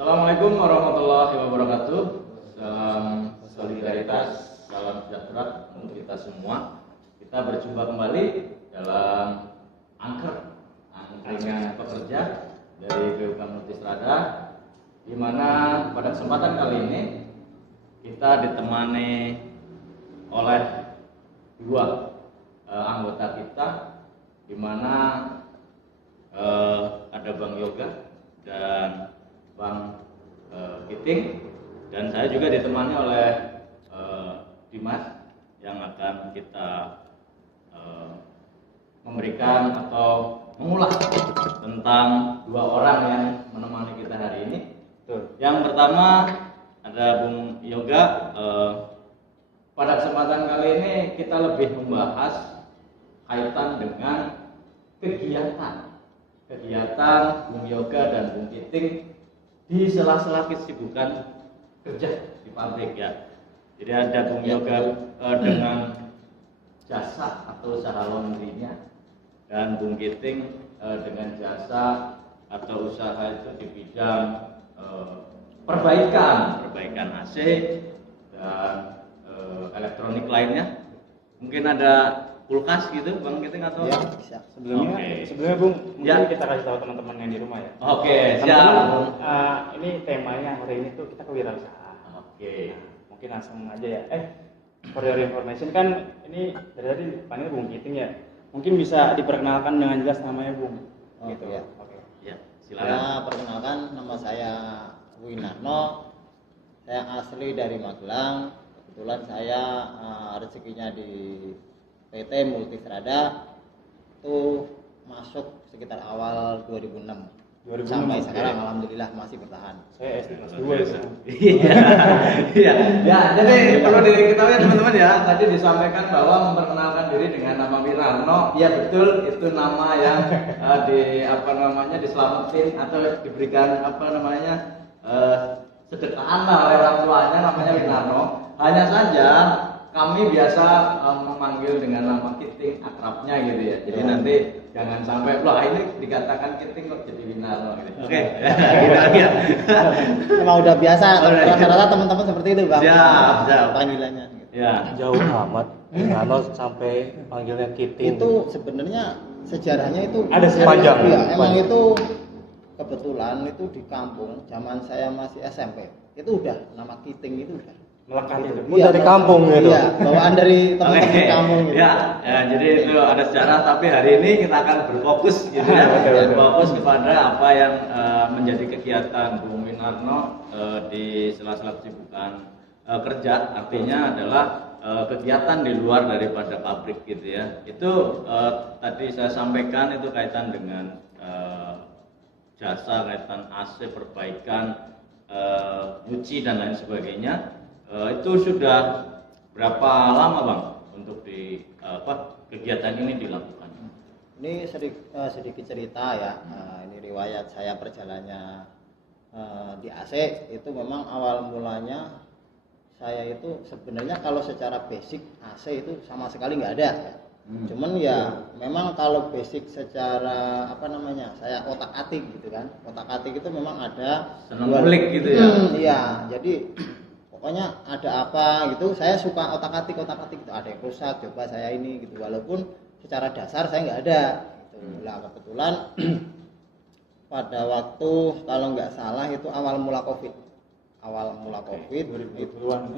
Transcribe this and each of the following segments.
Assalamualaikum warahmatullahi wabarakatuh. Salam solidaritas, salam sejahtera untuk kita semua. Kita berjumpa kembali dalam angkringan pekerja dari BUK Multistrada, di mana pada kesempatan kali ini kita ditemani oleh dua anggota kita, di mana ada Bang Yoga dan Bang Kiting, dan saya juga ditemani oleh Dimas yang akan kita memberikan atau mengulas tentang dua orang yang menemani kita hari ini. Yang pertama ada Bung Yoga. Pada kesempatan kali ini kita lebih membahas kaitan dengan kegiatan Bung Yoga dan Bung Kiting di sela-sela kesibukan kerja di pabrik ya. Jadi ada Bung Yoga dengan jasa atau usaha laundrynya, dan Bung Kiting dengan jasa atau usaha itu di bidang perbaikan AC dan elektronik lainnya. Mungkin ada kulkas gitu Bang Kiting atau? Ya, bisa. Sebelumnya Bung, mungkin kita kasih tahu teman-teman yang di rumah ya. Oke, siap. Ini temanya hari ini tuh kita kewirausahaan. Oke. Mungkin langsung aja ya. For your information kan ini dari tadi panggil Bung Kiting ya. Mungkin bisa diperkenalkan dengan jelas namanya Bung. Gitu ya. Oke. Ya, silakan. Ya, perkenalkan, nama saya Winarno. Saya asli dari Magelang. Kebetulan saya rezekinya di PT Multistrada itu masuk sekitar awal 2006. Sampai sekarang alhamdulillah masih bertahan. Saya SD kelas 2 ya. Iya. Ya, jadi perlu diketahui teman-teman ya, tadi disampaikan bahwa memperkenalkan diri dengan nama Winarno. Ya betul, itu nama yang diselamatin atau diberikan sedekahan oleh orang tuanya, namanya Winarno. Hanya saja kami biasa memanggil dengan nama Kiting, akrabnya gitu ya. Jadi nanti jangan sampai ini dikatakan Kiting kok jadi Winarno gitu. Oke. Gitu aja. Emang udah biasa, rata-rata teman-teman seperti itu Bang. Siap. Panggilannya. Ya. Jauh amat Winarno sampai panggilnya Kiting. Itu sebenarnya sejarahnya itu ada sepanjang. Ya, emang itu kebetulan itu di kampung zaman saya masih SMP. Itu udah nama Kiting itu udah Melekat itu. Iya, dari kampung gitu. Iya, bawaan dari teman-teman Oke. kampung gitu. Ya, jadi itu ada sejarah, tapi hari ini kita akan berfokus gitu ya. Betul. Fokus kepada apa yang menjadi kegiatan Bung Winarno di sela-sela kesibukan kerja. Artinya adalah kegiatan di luar daripada pabrik gitu ya. Itu tadi saya sampaikan itu kaitan dengan jasa, kaitan AC, perbaikan, nyuci dan lain sebagainya. Itu sudah berapa lama Bang untuk kegiatan ini dilakukan? Ini sedikit cerita ya. Ini riwayat saya perjalanannya di AC itu memang awal mulanya saya itu sebenarnya kalau secara basic AC itu sama sekali nggak ada. Cuman ya memang kalau basic secara saya otak-atik gitu kan. Otak-atik itu memang ada Senang ngulik gitu ya. Iya, jadi pokoknya ada apa gitu, saya suka otak-atik gitu, ada yang rusak, coba saya ini gitu, walaupun secara dasar saya nggak ada gitu. Lah kebetulan pada waktu kalau nggak salah itu awal mula COVID 2020-an.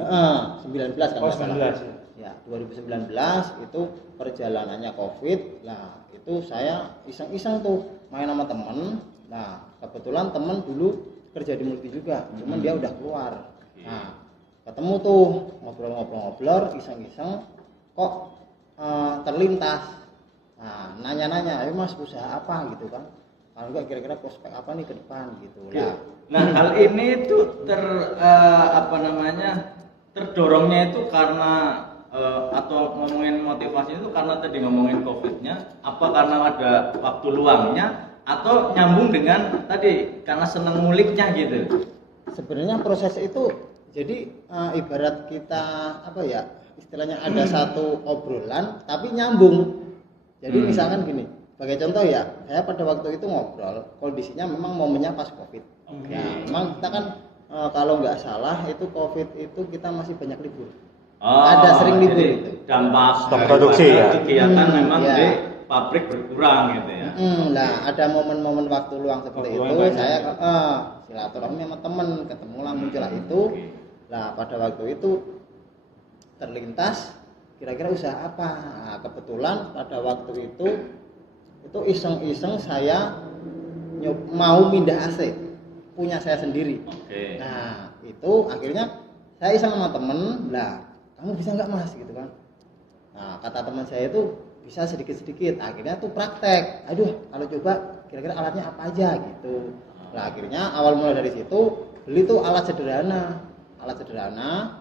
19 kan. 19 ya 2019 itu perjalanannya COVID. Lah itu saya iseng-iseng tuh main sama temen. Nah kebetulan temen dulu kerja di Multi juga, cuman dia udah keluar. Nah ketemu tuh ngobrol-ngobrol iseng-iseng kok terlintas. Nah nanya-nanya, ayo Mas usaha apa gitu kan? Kalau enggak kira-kira prospek apa nih ke depan gitu. Nah hal ini tuh terdorongnya itu karena atau ngomongin motivasi itu karena tadi ngomongin COVID-nya, apa karena ada waktu luangnya atau nyambung dengan tadi karena seneng nguliknya gitu? Sebenarnya proses itu jadi ibarat kita istilahnya ada satu obrolan tapi nyambung. Jadi misalkan gini, sebagai contoh ya, saya pada waktu itu ngobrol, kondisinya memang momennya pas COVID. Oke. Ya, memang kita kan kalau nggak salah itu COVID itu kita masih banyak libur. Oh, Ada sering libur jadi itu. dampak Stok daripada produksi ya? kegiatan memang ya. di pabrik berkurang gitu ya. Nah, ada momen-momen waktu luang seperti Waktu luang itu, banyak. saya silaturahmi sama temen, ketemulah muncullah itu. Oke. Nah, pada waktu itu terlintas kira-kira usaha apa. Nah, kebetulan pada waktu itu iseng-iseng saya mau pindah AC punya saya sendiri. Oke. Nah, itu akhirnya saya iseng sama temen, lah kamu bisa nggak mas gitu kan. Nah, kata teman saya itu bisa sedikit-sedikit. Akhirnya tuh praktek. Aduh, kalau coba kira-kira alatnya apa aja gitu. Nah, akhirnya awal mulai dari situ beli tuh alat sederhana.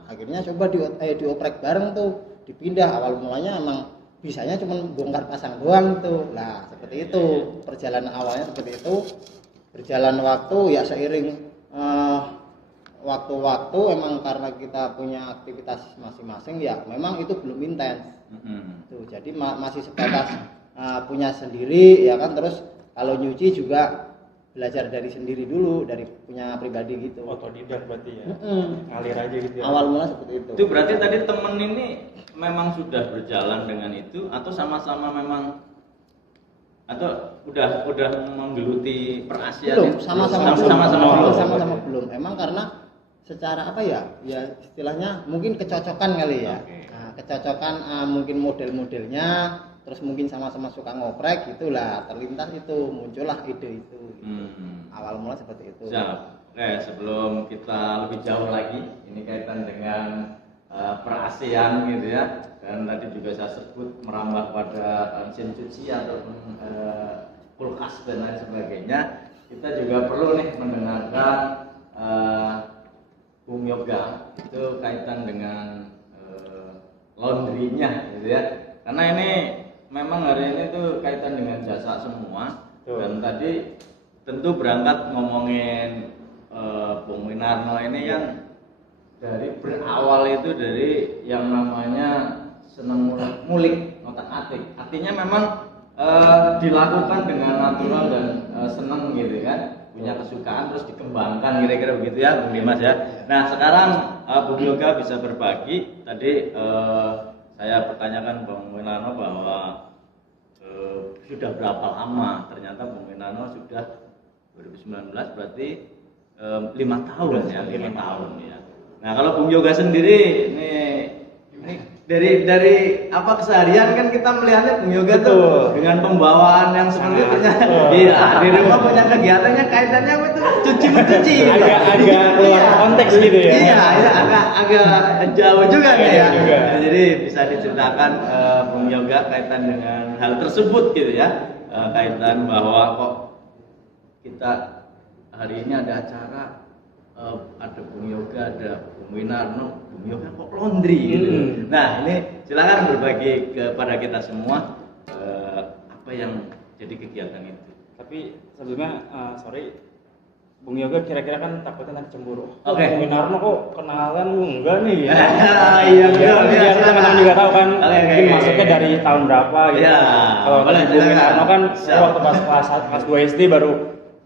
Akhirnya coba dioprek bareng tuh, dipindah. Awal mulanya emang bisanya cuma bongkar pasang doang tuh. Nah, seperti itu. Perjalanan awalnya seperti itu. Berjalan waktu ya seiring waktu-waktu emang karena kita punya aktivitas masing-masing ya memang itu belum intens. Tuh, jadi masih sebatas punya sendiri ya kan, terus kalau nyuci juga belajar dari sendiri dulu, dari punya pribadi gitu. Otodidak berarti ya. Ngalir aja gitu ya. Awal mula seperti itu. Itu berarti tadi temen ini memang sudah berjalan dengan itu atau sama-sama memang atau udah menggeluti per-ASEAN? Belum, sama-sama belum. belum. Emang karena secara apa ya istilahnya mungkin kecocokan kali ya. Oke. Nah, kecocokan mungkin model-modelnya, terus mungkin sama-sama suka ngoprek gitulah, terlintas itu muncullah ide itu. Awal mula seperti itu. Siap. Oke, sebelum kita lebih jauh lagi, ini kaitan dengan per-ASEAN gitu ya. Dan tadi juga saya sebut merambah pada mesin cuci atau kulkas dan lain sebagainya. Kita juga perlu nih mendengarkan Bung Yoga itu kaitan dengan laundry-nya gitu ya. Karena ini memang hari ini tuh kaitan dengan jasa semua. Dan tadi tentu berangkat ngomongin Bung Winarno ini kan dari berawal itu dari yang namanya seneng ngulik ngotak-atik. Artinya memang dilakukan dengan natural dan seneng gitu kan, punya kesukaan terus dikembangkan kira-kira begitu ya Bung Dimas ya. Nah sekarang Bung Yoga bisa berbagi. Tadi saya pertanyakan Bung Winarno bahwa sudah berapa lama, ternyata Bung Winarno sudah 2019 berarti 5 tahun ya, 5 tahun ya. Nah kalau Bung Yoga sendiri ini dari apa keseharian kan kita melihatnya Bung Yoga tuh dengan pembawaan yang seperti itu. Iya, di rumah punya kegiatannya kaitannya itu cuci-mencuci. Agak keluar konteks gitu ya. Iya, agak jauh juga nih ya. Juga. Nah, jadi bisa diceritakan Bung Yoga kaitan dengan hal tersebut gitu ya. Kaitan bahwa kok kita hari ini ada acara ada Bung Yoga, ada Bung Winarno, Bung Yoga kok laundry gitu. Nah ini silakan berbagi kepada kita semua apa yang jadi kegiatan itu. Tapi sebelumnya sorry, Bung Yoga kira-kira kan takutnya nanti cemburu. Oke. Bung Winarno kok kenalan lu enggak nih? Iya betul. Biar teman-teman juga tahu kan. Oke, Mungkin oke. masuknya dari tahun berapa gitu. Iya. Kalau Boleh, Bung silakan. Winarno kan saya Siap. waktu pas kelas 2 SD baru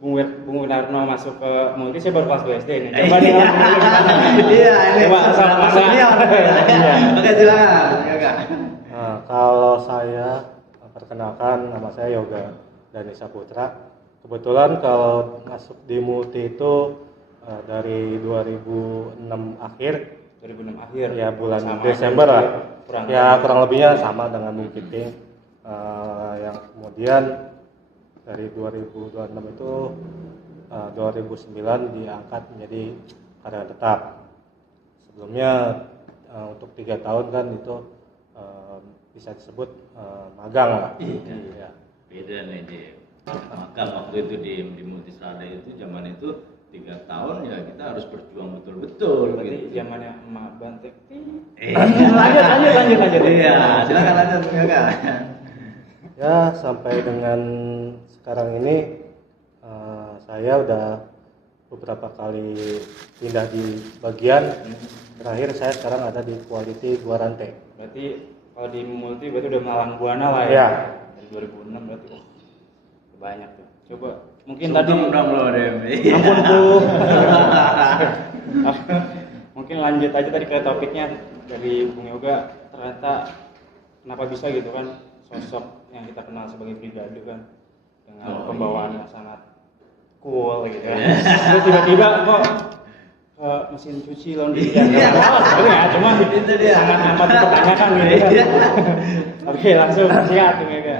Bung Winarno masuk ke multi, saya baru kelas 2 SD nih. Coba nih kan dulu gimana nih? Iya, ini Coba sama senior. Oke, silakan. Yoga. Nah, kalau saya perkenalkan, nama saya Yoga Dani Saputra. Kebetulan kalau masuk di multi itu dari 2006 akhir, 2006 akhir ya bulan Sama Desember aja, lah. kurang Kurang lebihnya sama dengan Bung Kiting. Yang kemudian dari 2026 itu 2009 diangkat menjadi karyawan tetap. Sebelumnya untuk 3 tahun kan itu bisa disebut magang lah. Iya. Beda nih dia. Maka waktu itu di Multisada itu zaman itu 3 tahun ya kita harus berjuang betul-betul. Berarti gitu. zamannya emak bantek. Lanjut. Iya, silakan lanjut Yoga. Ya sampai dengan sekarang ini saya udah beberapa kali pindah di bagian. Terakhir saya sekarang ada di quality dua rantai. Berarti kalau di multi berarti udah Malang Buana lah ya. Iya. Dari 2006 berarti banyak tuh. Coba mungkin tadi dong lo Dem. ampun tuh. Mungkin lanjut aja tadi ke topiknya dari Bung Yoga, ternyata kenapa bisa gitu kan sosok yang kita kenal sebagai brigade kan dengan pembawaan yang sangat cool gitu kan. Terus tiba-tiba kok ke mesin cuci laundry ya nggak masalah sebenarnya, cuma Itu dia. sangat amat dipertanyakan gitu kan. Oke, langsung siap Bung Yoga.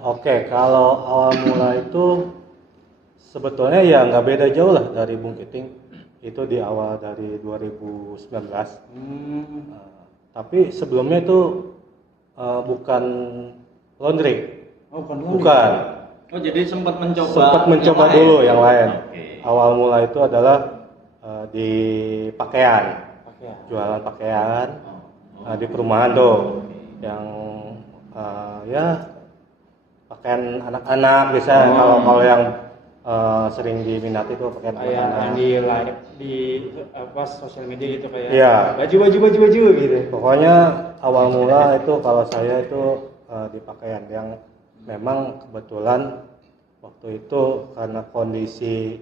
Oke, kalau awal mula itu sebetulnya ya nggak beda jauh lah dari Bung Kiting. Itu di awal dari 2019. Tapi sebelumnya itu bukan laundry. Oh, bukan laundry. Bukan. Oh jadi sempat mencoba. Sempat mencoba dulu yang lain. Oke. Awal mula itu adalah di pakaian, Pakaian. jualan pakaian Oh. di perumahan tuh, yang ya pakaian anak-anak biasanya. Kalau yang sering diminati itu pakaian Kayak anak-anak. yang di live di apa sosial media gitu kayak Iya. baju gitu. Pokoknya awal mula itu kalau saya itu di pakaian yang memang kebetulan waktu itu karena kondisi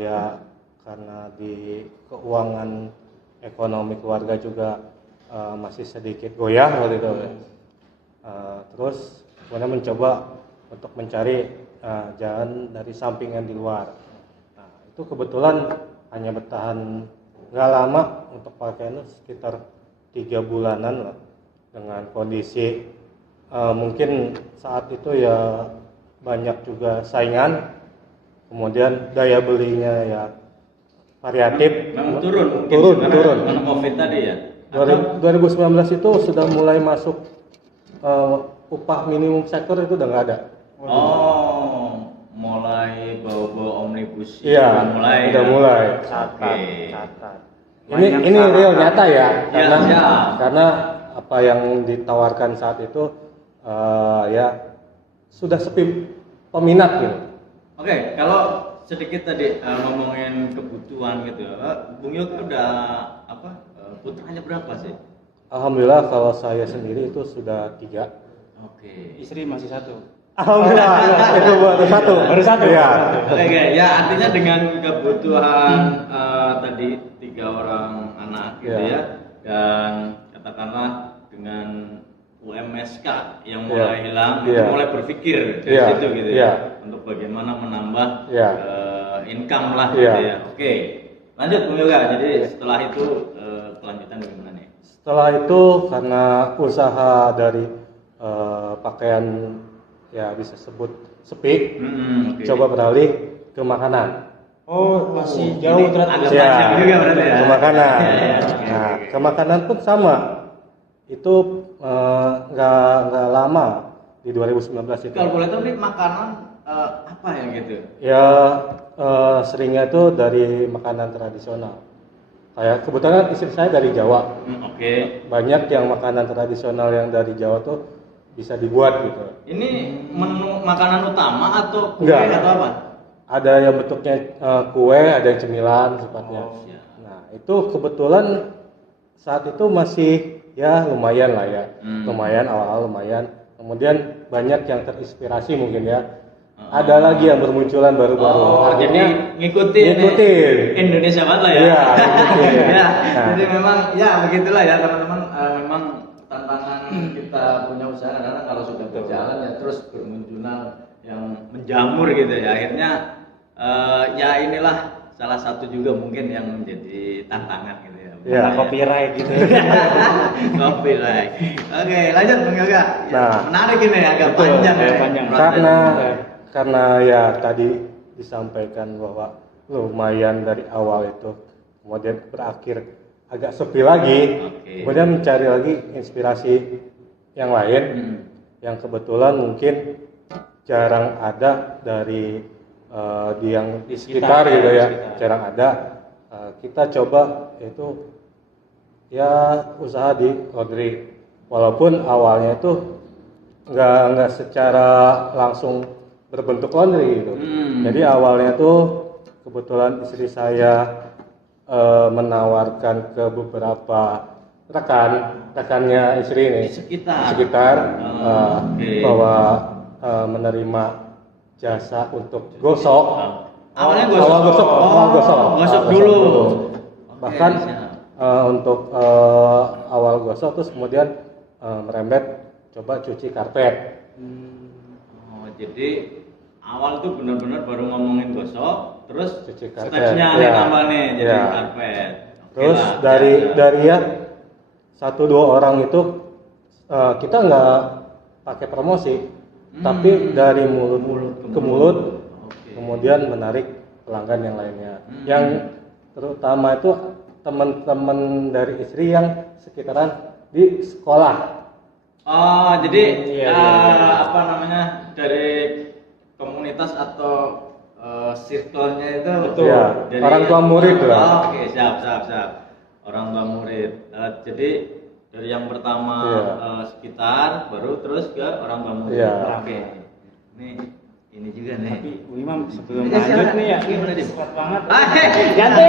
ya karena di keuangan ekonomi keluarga juga masih sedikit goyah waktu itu. Terus kemudian mencoba untuk mencari jalan dari sampingan di luar. Nah, itu kebetulan hanya bertahan nggak lama untuk pakaian itu sekitar 3 bulanan lah, dengan kondisi mungkin saat itu ya banyak juga saingan, kemudian daya belinya ya variatif. Memang turun mungkin turun karena turun. karena COVID tadi ya. 2019 itu sudah mulai masuk upah minimum sektor itu udah nggak ada. Oh, mulai bau-bau omnibus Iya, mulai. udah ya? mulai. Oke. Catat. Ini real nyata ya, karena ya. karena apa yang ditawarkan saat itu ya sudah sepi peminat gitu. Oke, kalau sedikit tadi ngomongin kebutuhan gitu, Bung Yoga udah putranya berapa sih? Alhamdulillah kalau saya sendiri itu sudah 3. Oke. Istri masih 1. Alhamdulillah itu baru satu. Baru satu. Ya. Oke, ya artinya dengan kebutuhan tadi 3 orang anak gitu Iya. ya, dan katakanlah dengan UMSK yang mulai hilang, Iya. mulai berpikir dari Iya. situ gitu Iya. ya, untuk bagaimana menambah Iya. income lah Iya. gitu ya. Oke, lanjut Bung Yoga. Jadi setelah itu kelanjutan bagaimana nih? Setelah itu karena usaha dari pakaian ya bisa sebut sepi, Oke. coba beralih ke makanan. Oh, masih Ini jauh ternyata. agak Ya, panjang juga berarti ya. ke makanan. Iya, iya, oke, Nah, oke. ke makanan pun sama. Itu nggak lama di 2019 itu. Kalau boleh tahu nih makanan apa yang gitu? Ya seringnya itu dari makanan tradisional. Kayak kebetulan istri saya dari Jawa. Oke. Banyak yang makanan tradisional yang dari Jawa tuh bisa dibuat gitu. Ini menu makanan utama atau kue Enggak. atau apa? Ada yang bentuknya kue, ada yang cemilan sifatnya. Oh, siap. Nah, itu kebetulan saat itu masih ya lumayan lah ya. Lumayan, awal-awal lumayan. Kemudian banyak yang terinspirasi mungkin ya. Ada lagi yang bermunculan baru-baru. Oh, jadi ngikutin Indonesia banget lah ya. Iya, ngikutin. Ya, Nah. jadi memang ya begitulah ya teman-teman. Memang tantangan kita punya usaha kadang kalau sudah berjalan ya terus bermunculan yang menjamur gitu ya. Akhirnya ya inilah salah satu juga mungkin yang menjadi tantangan gitu ya. Iya. Copyright gitu. Copyright. Oke, lanjut Bung Yoga. Ya, Nah, menarik ini agak betul, panjang ya. agak panjang. prosesnya. Karena ya tadi disampaikan bahwa lumayan dari awal itu, kemudian berakhir agak sepi lagi, Oke. kemudian mencari lagi inspirasi yang lain, yang kebetulan mungkin jarang ada dari di yang di sekitar gitu ya, sekitar. jarang ada. Kita coba itu ya usaha di laundry, walaupun awalnya itu nggak secara langsung berbentuk laundry gitu. Jadi awalnya tuh kebetulan istri saya menawarkan ke beberapa rekannya istri ini Di sekitar. sekitar Oke. bahwa menerima jasa untuk gosok. Awalnya Awal gosok, awal gosok. Gosok Awal dulu. Bahkan Oke, siap. untuk awal gosok terus kemudian merembet coba cuci karpet. Oh, jadi awal tuh benar-benar baru ngomongin gosok, terus Cuci karpet. stepnya Ya. nambah nih jadi Ya. karpet. Oke Terus lah, dari ya. dari ya 1-2 orang itu kita nggak pakai promosi, tapi dari mulut ke mulut, Oke. kemudian menarik pelanggan yang lainnya. Hmm. Yang terutama itu teman-teman dari istri yang sekitaran di sekolah. Oh, jadi Iya, iya. apa namanya dari komunitas atau circle-nya itu Betul. Ya, dari orang tua murid lah. Oh, oke, siap. Orang tua murid. Jadi dari yang pertama Iya. sekitar, baru terus ke orang tua murid. Iya. Oke. Ini juga nih. Tapi Bu Imam sebelum Iya, lanjut silakan. nih ya, Gimana, Dim? cepat banget. Ah, Ganti.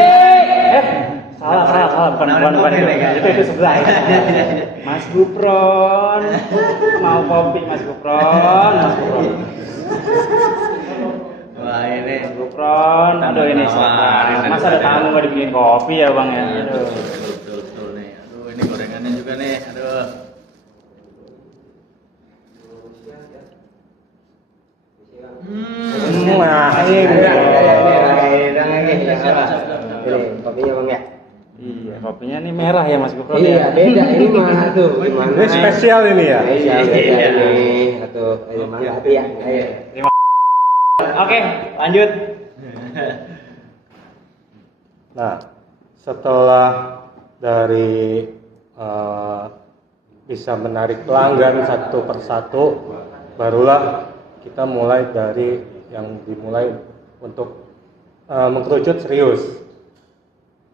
Salah, bukan Kopi nih, kan? itu sebelah. Mas Gupron, mau kopi Mas Gupron. Wah, ini Mas Gupron, aduh ini Tawarin, siapa? Masa ada tamu nggak dibikin kopi ya bang ya? Aduh. betul nih. Aduh, ini gorengannya juga nih. Aduh. Nah, Ini kopinya bang ya. Iya, kopinya nih merah ya Mas Gupron Iya ya. beda ini mana tuh? ini spesial ini ya. Iya beda Iya. ini. Atau ayo mangga hati ya. Ayo. Oke, lanjut. Nah, setelah dari bisa menarik pelanggan satu persatu, barulah kita mulai dari yang dimulai untuk mengkerucut serius,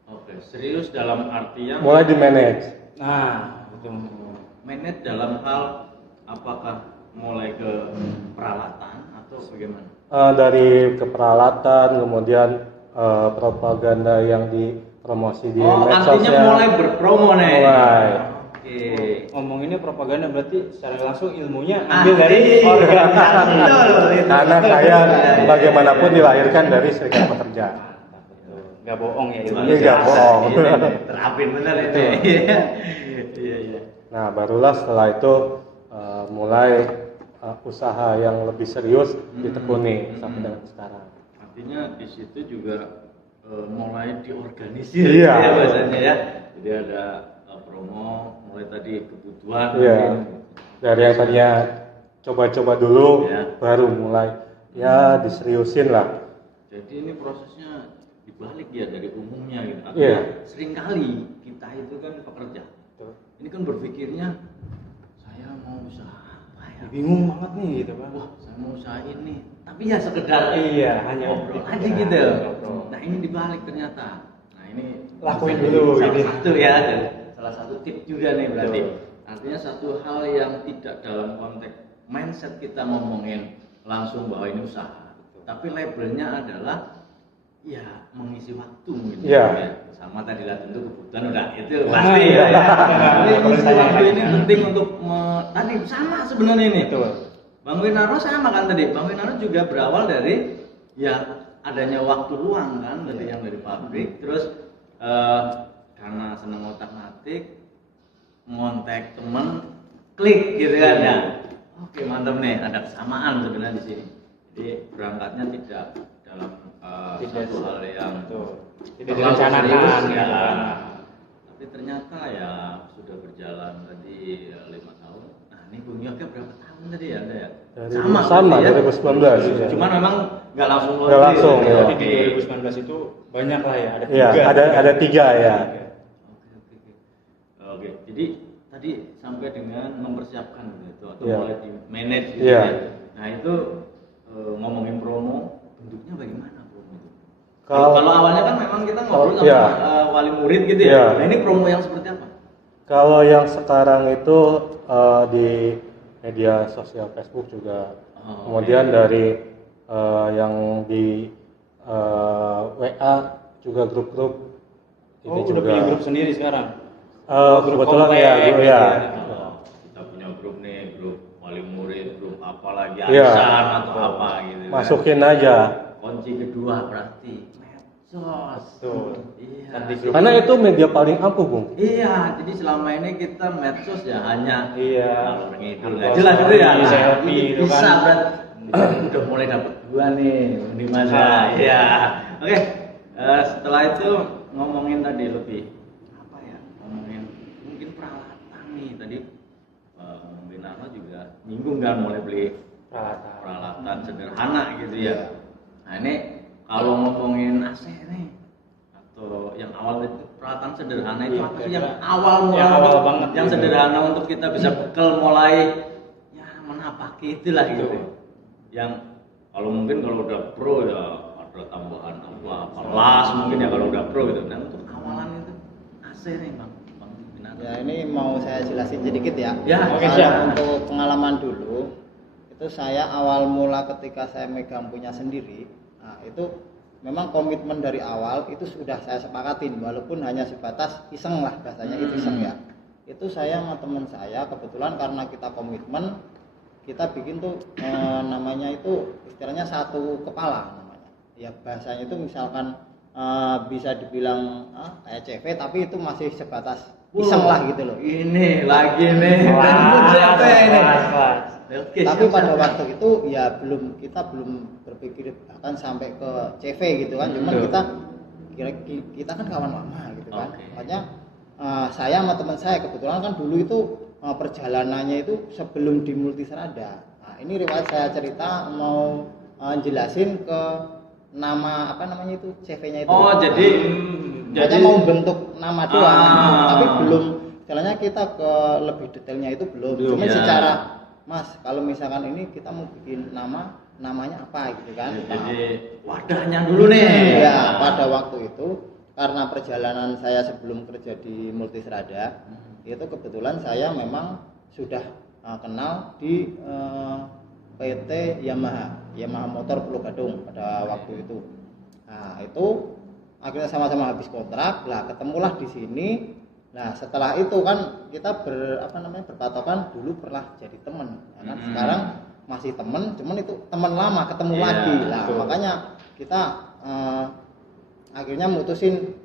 Oke, serius dalam artian mulai di manage. Nah, itu. manage dalam hal apakah mulai ke peralatan atau bagaimana? Dari keperalatan, kemudian propaganda yang dipromosi di Artinya medsosnya. mulai berpromo nih. Mulai. Oke. Ngomonginnya propaganda berarti secara langsung ilmunya Ah, ambil dari iya. organisasi. Betul, itu. Karena saya bagaimanapun dilahirkan dari serikat pekerja. Gak bohong ya Iya, nggak bohong. Terapin bener itu. Iya. Nah, barulah setelah itu mulai usaha yang lebih serius ditekuni sampai dengan sekarang. Artinya di situ juga mulai diorganisir Iya. ya bahasanya ya. Jadi ada promo, mulai tadi kebutuhan. Iya. mungkin. Dari yang tadinya coba-coba dulu, Iya. baru mulai ya diseriusin lah. Jadi ini prosesnya dibalik ya dari umumnya gitu. Iya. Artinya seringkali kita itu kan pekerja. Ini kan berpikirnya saya mau usaha apa ya? Bingung banget nih gitu kan. Wah, saya mau usaha ini. Tapi ya sekedar Iya, hanya ngobrol aja Iya, gitu. ngobrol. Nah, ini dibalik ternyata. Nah, ini Lakuin bisa dulu, jadi salah gitu. satu ya. Salah satu tip juga nih berarti. Betul. Artinya satu hal yang tidak dalam konteks mindset kita ngomongin langsung bahwa ini usaha. Tapi labelnya adalah ya mengisi waktu mungkin. Iya. Ya. Sama tadi lah tentu kebutuhan udah itu Nah, pasti iya. ya. Ini Kalau mengisi saya waktu ini kayak penting untuk tadi sama sebenarnya ini. Betul. Bang Winarno sama kan tadi. Bang Winarno juga berawal dari ya adanya waktu luang kan dari yang dari pabrik, terus karena senang otak-atik ngontek temen klik gitu kan ya. Oke, mantap nih, ada kesamaan sebenarnya di sini. Jadi berangkatnya tidak dalam Tidak satu hal yang Betul. Tidak terlalu direncanakan serius, gitu ya. kan. Tapi ternyata ya sudah berjalan tadi 5 tahun. Nah, ini Bung Yoga berapa tahun tadi ya? Ada ya? Dari Sama sama, berarti 2019 ya. Cuman memang nggak langsung Nggak langsung, ya. ya. Jadi di 2019 itu banyak lah ya, ada Iya, tiga. ada 3 ya. Oke. Jadi tadi sampai dengan mempersiapkan gitu atau Iya. mulai di manage gitu Iya. ya. Nah, itu ngomongin promo, bentuknya bagaimana promo itu? Kalau- Kalau awalnya kan memang kita ngobrol sama iya. wali murid gitu ya. Iya. Nah, ini promo yang seperti apa? Kalau yang sekarang itu di media sosial Facebook juga, Oh, kemudian oke. dari yang di WA juga grup-grup Oh, udah punya grup sendiri sekarang. Grup kebetulan komplek ya, gitu ya. Kita punya grup nih, grup wali murid, grup apa lagi, Iya. arisan atau apa gitu. masukin aja. Kunci kedua berarti medsos. Tuh. Iya. Kan di grup. Karena itu media paling ampuh, Bung. Iya, jadi selama ini kita medsos ya hanya Iya. ngalor ngidul aja lah gitu ya. Di Nah, selfie ini itu bisa kan. berarti udah mulai dapat dua nih di mana. Iya. Oke. Setelah itu ngomongin tadi lebih apa ya? Ngomongin mungkin peralatan nih tadi mungkin Arno juga nyinggung kan mulai beli peralatan sederhana gitu ya. Nah ini kalau ngomongin AC nih atau yang awal itu peralatan sederhana itu Iya, apa sih kira-kira yang awal mulai yang awal banget yang gitu. sederhana untuk kita bisa bekal mulai ya menapaki itulah gitu. Yang kalau mungkin kalau udah pro ya ada tambahan apa las mungkin ya kalau udah pro gitu. Nah untuk awalan itu AC nih bang Binar. Ya ini mau saya jelasin sedikit ya. Ya, oke, Kalau siap. untuk pengalaman dulu itu saya awal mula ketika saya megang punya sendiri, nah itu memang komitmen dari awal itu sudah saya sepakatin walaupun hanya sebatas iseng lah bahasanya itu iseng ya. Itu saya sama teman saya kebetulan karena kita komitmen kita bikin tuh namanya itu istilahnya satu kepala namanya. Ya bahasanya itu misalkan bisa dibilang kayak CV tapi itu masih sebatas iseng lah gitu loh. Ini lagi nih. Siapa ya ini? Oke, Tapi siap, pada siap. waktu itu ya kita belum berpikir bahkan sampai ke CV gitu kan. Cuman kita kan kawan lama gitu kan. Oke. Makanya saya sama teman saya kebetulan kan dulu itu perjalanannya itu sebelum di Multiserada. Nah, ini riwayat saya cerita mau jelasin ke nama apa namanya itu CV-nya itu. Oh, jadi Jadi mau bentuk nama doang, tapi belum istilahnya kita ke lebih detailnya itu belum. Cuma ya. secara Mas, kalau misalkan ini kita mau bikin namanya apa gitu kan. Jadi wadahnya dulu nih. Ya, pada waktu itu karena perjalanan saya sebelum kerja di Multiserada, itu kebetulan saya memang sudah kenal di PT Yamaha Motor Pulau Gadung pada waktu itu. Nah, itu akhirnya sama-sama habis kontrak, lah ketemulah di sini. Nah, setelah itu kan kita berpatokan dulu pernah jadi teman, ya kan? Sekarang masih teman, cuman itu teman lama ketemu lagi. Nah, makanya kita akhirnya mutusin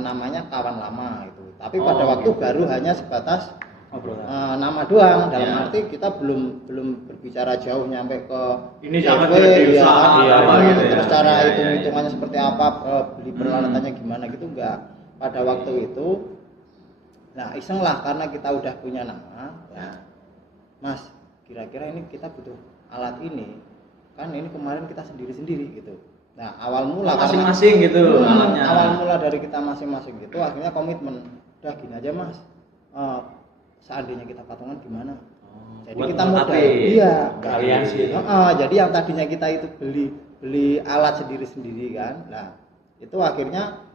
namanya kawan lama itu. Tapi pada waktu baru hanya sebatas nama doang, dalam arti kita belum berbicara jauh nyampe ke Ini sama CV, seperti ya, usaha apa gitu ya. terus cara Iya, iya, hitung-hitungannya seperti apa, beli peralatannya gimana gitu enggak. Pada waktu itu nah iseng lah karena kita udah punya nama ya. Mas, kira-kira ini kita butuh alat ini kan ini kemarin kita sendiri-sendiri gitu. Nah awal mula Masing-masing gitu alatnya. awal mula dari kita masing-masing gitu akhirnya komitmen udah gini aja Mas, seandainya kita patungan gimana. Jadi buat kita modal, melengkapi. iya, Aliansi. jadi yang tadinya kita itu beli alat sendiri-sendiri kan, nah itu akhirnya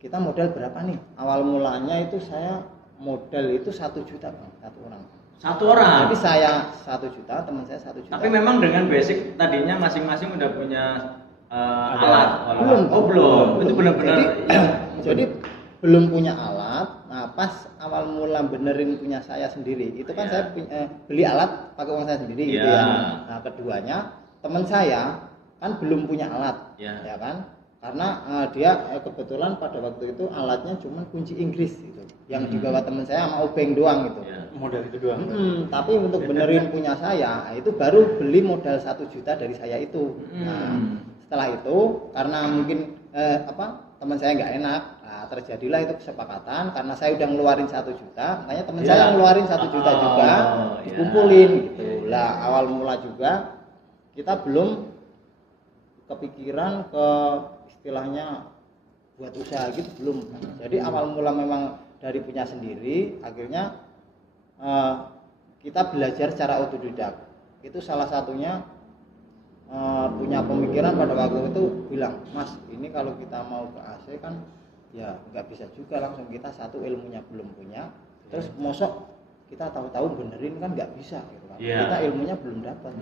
kita modal berapa nih? Awal mulanya itu saya modal itu 1 juta bang, satu orang. Satu orang. Jadi saya 1 juta, teman saya 1 juta. Tapi memang dengan basic tadinya masing-masing udah punya alat. Belum. Oh belum. Itu benar-benar. Jadi belum punya alat. Nah pas awal mula benerin punya saya sendiri, itu kan saya beli alat pakai uang saya sendiri gitu ya. Nah keduanya teman saya kan belum punya alat, ya kan? Karena dia kebetulan pada waktu itu alatnya cuma kunci Inggris gitu, yang dibawa teman saya sama obeng doang gitu. Modal itu doang. Tapi untuk benerin punya saya itu baru beli modal 1 juta dari saya itu. Nah, setelah itu karena mungkin teman saya nggak enak, nah, terjadilah itu kesepakatan karena saya udah ngeluarin 1 juta, makanya teman saya ngeluarin 1 juta juga dikumpulin gitu. Lah awal mula juga kita belum kepikiran ke istilahnya buat usaha gitu belum. Jadi awal mula memang dari punya sendiri, akhirnya kita belajar secara otodidak. Itu salah satunya punya pemikiran pada waktu itu bilang, Mas ini kalau kita mau ke AC kan ya nggak bisa juga langsung kita satu ilmunya belum punya, terus mosok kita tahu-tahu benerin kan nggak bisa gitu kan. Kita ilmunya belum dapat.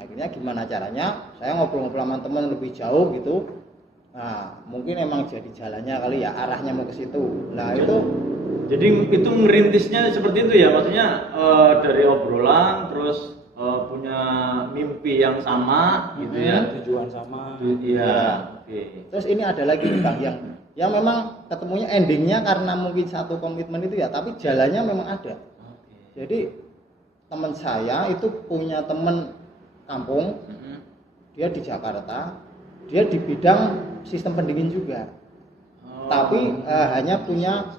Akhirnya gimana caranya? Saya ngobrol-ngobrol sama teman lebih jauh gitu. Nah, mungkin emang jadi jalannya kali ya, arahnya mau ke situ. Nah, Jadi itu merintisnya seperti itu ya, maksudnya dari obrolan terus punya mimpi mimpi yang sama gitu ya. Tujuan sama. Iya. Oke. Terus ini ada lagi nih Bang yang memang ketemunya endingnya karena mungkin satu komitmen itu ya, tapi jalannya memang ada. Jadi teman saya itu punya teman kampung, dia di Jakarta, dia di bidang sistem pendingin juga, tapi hanya punya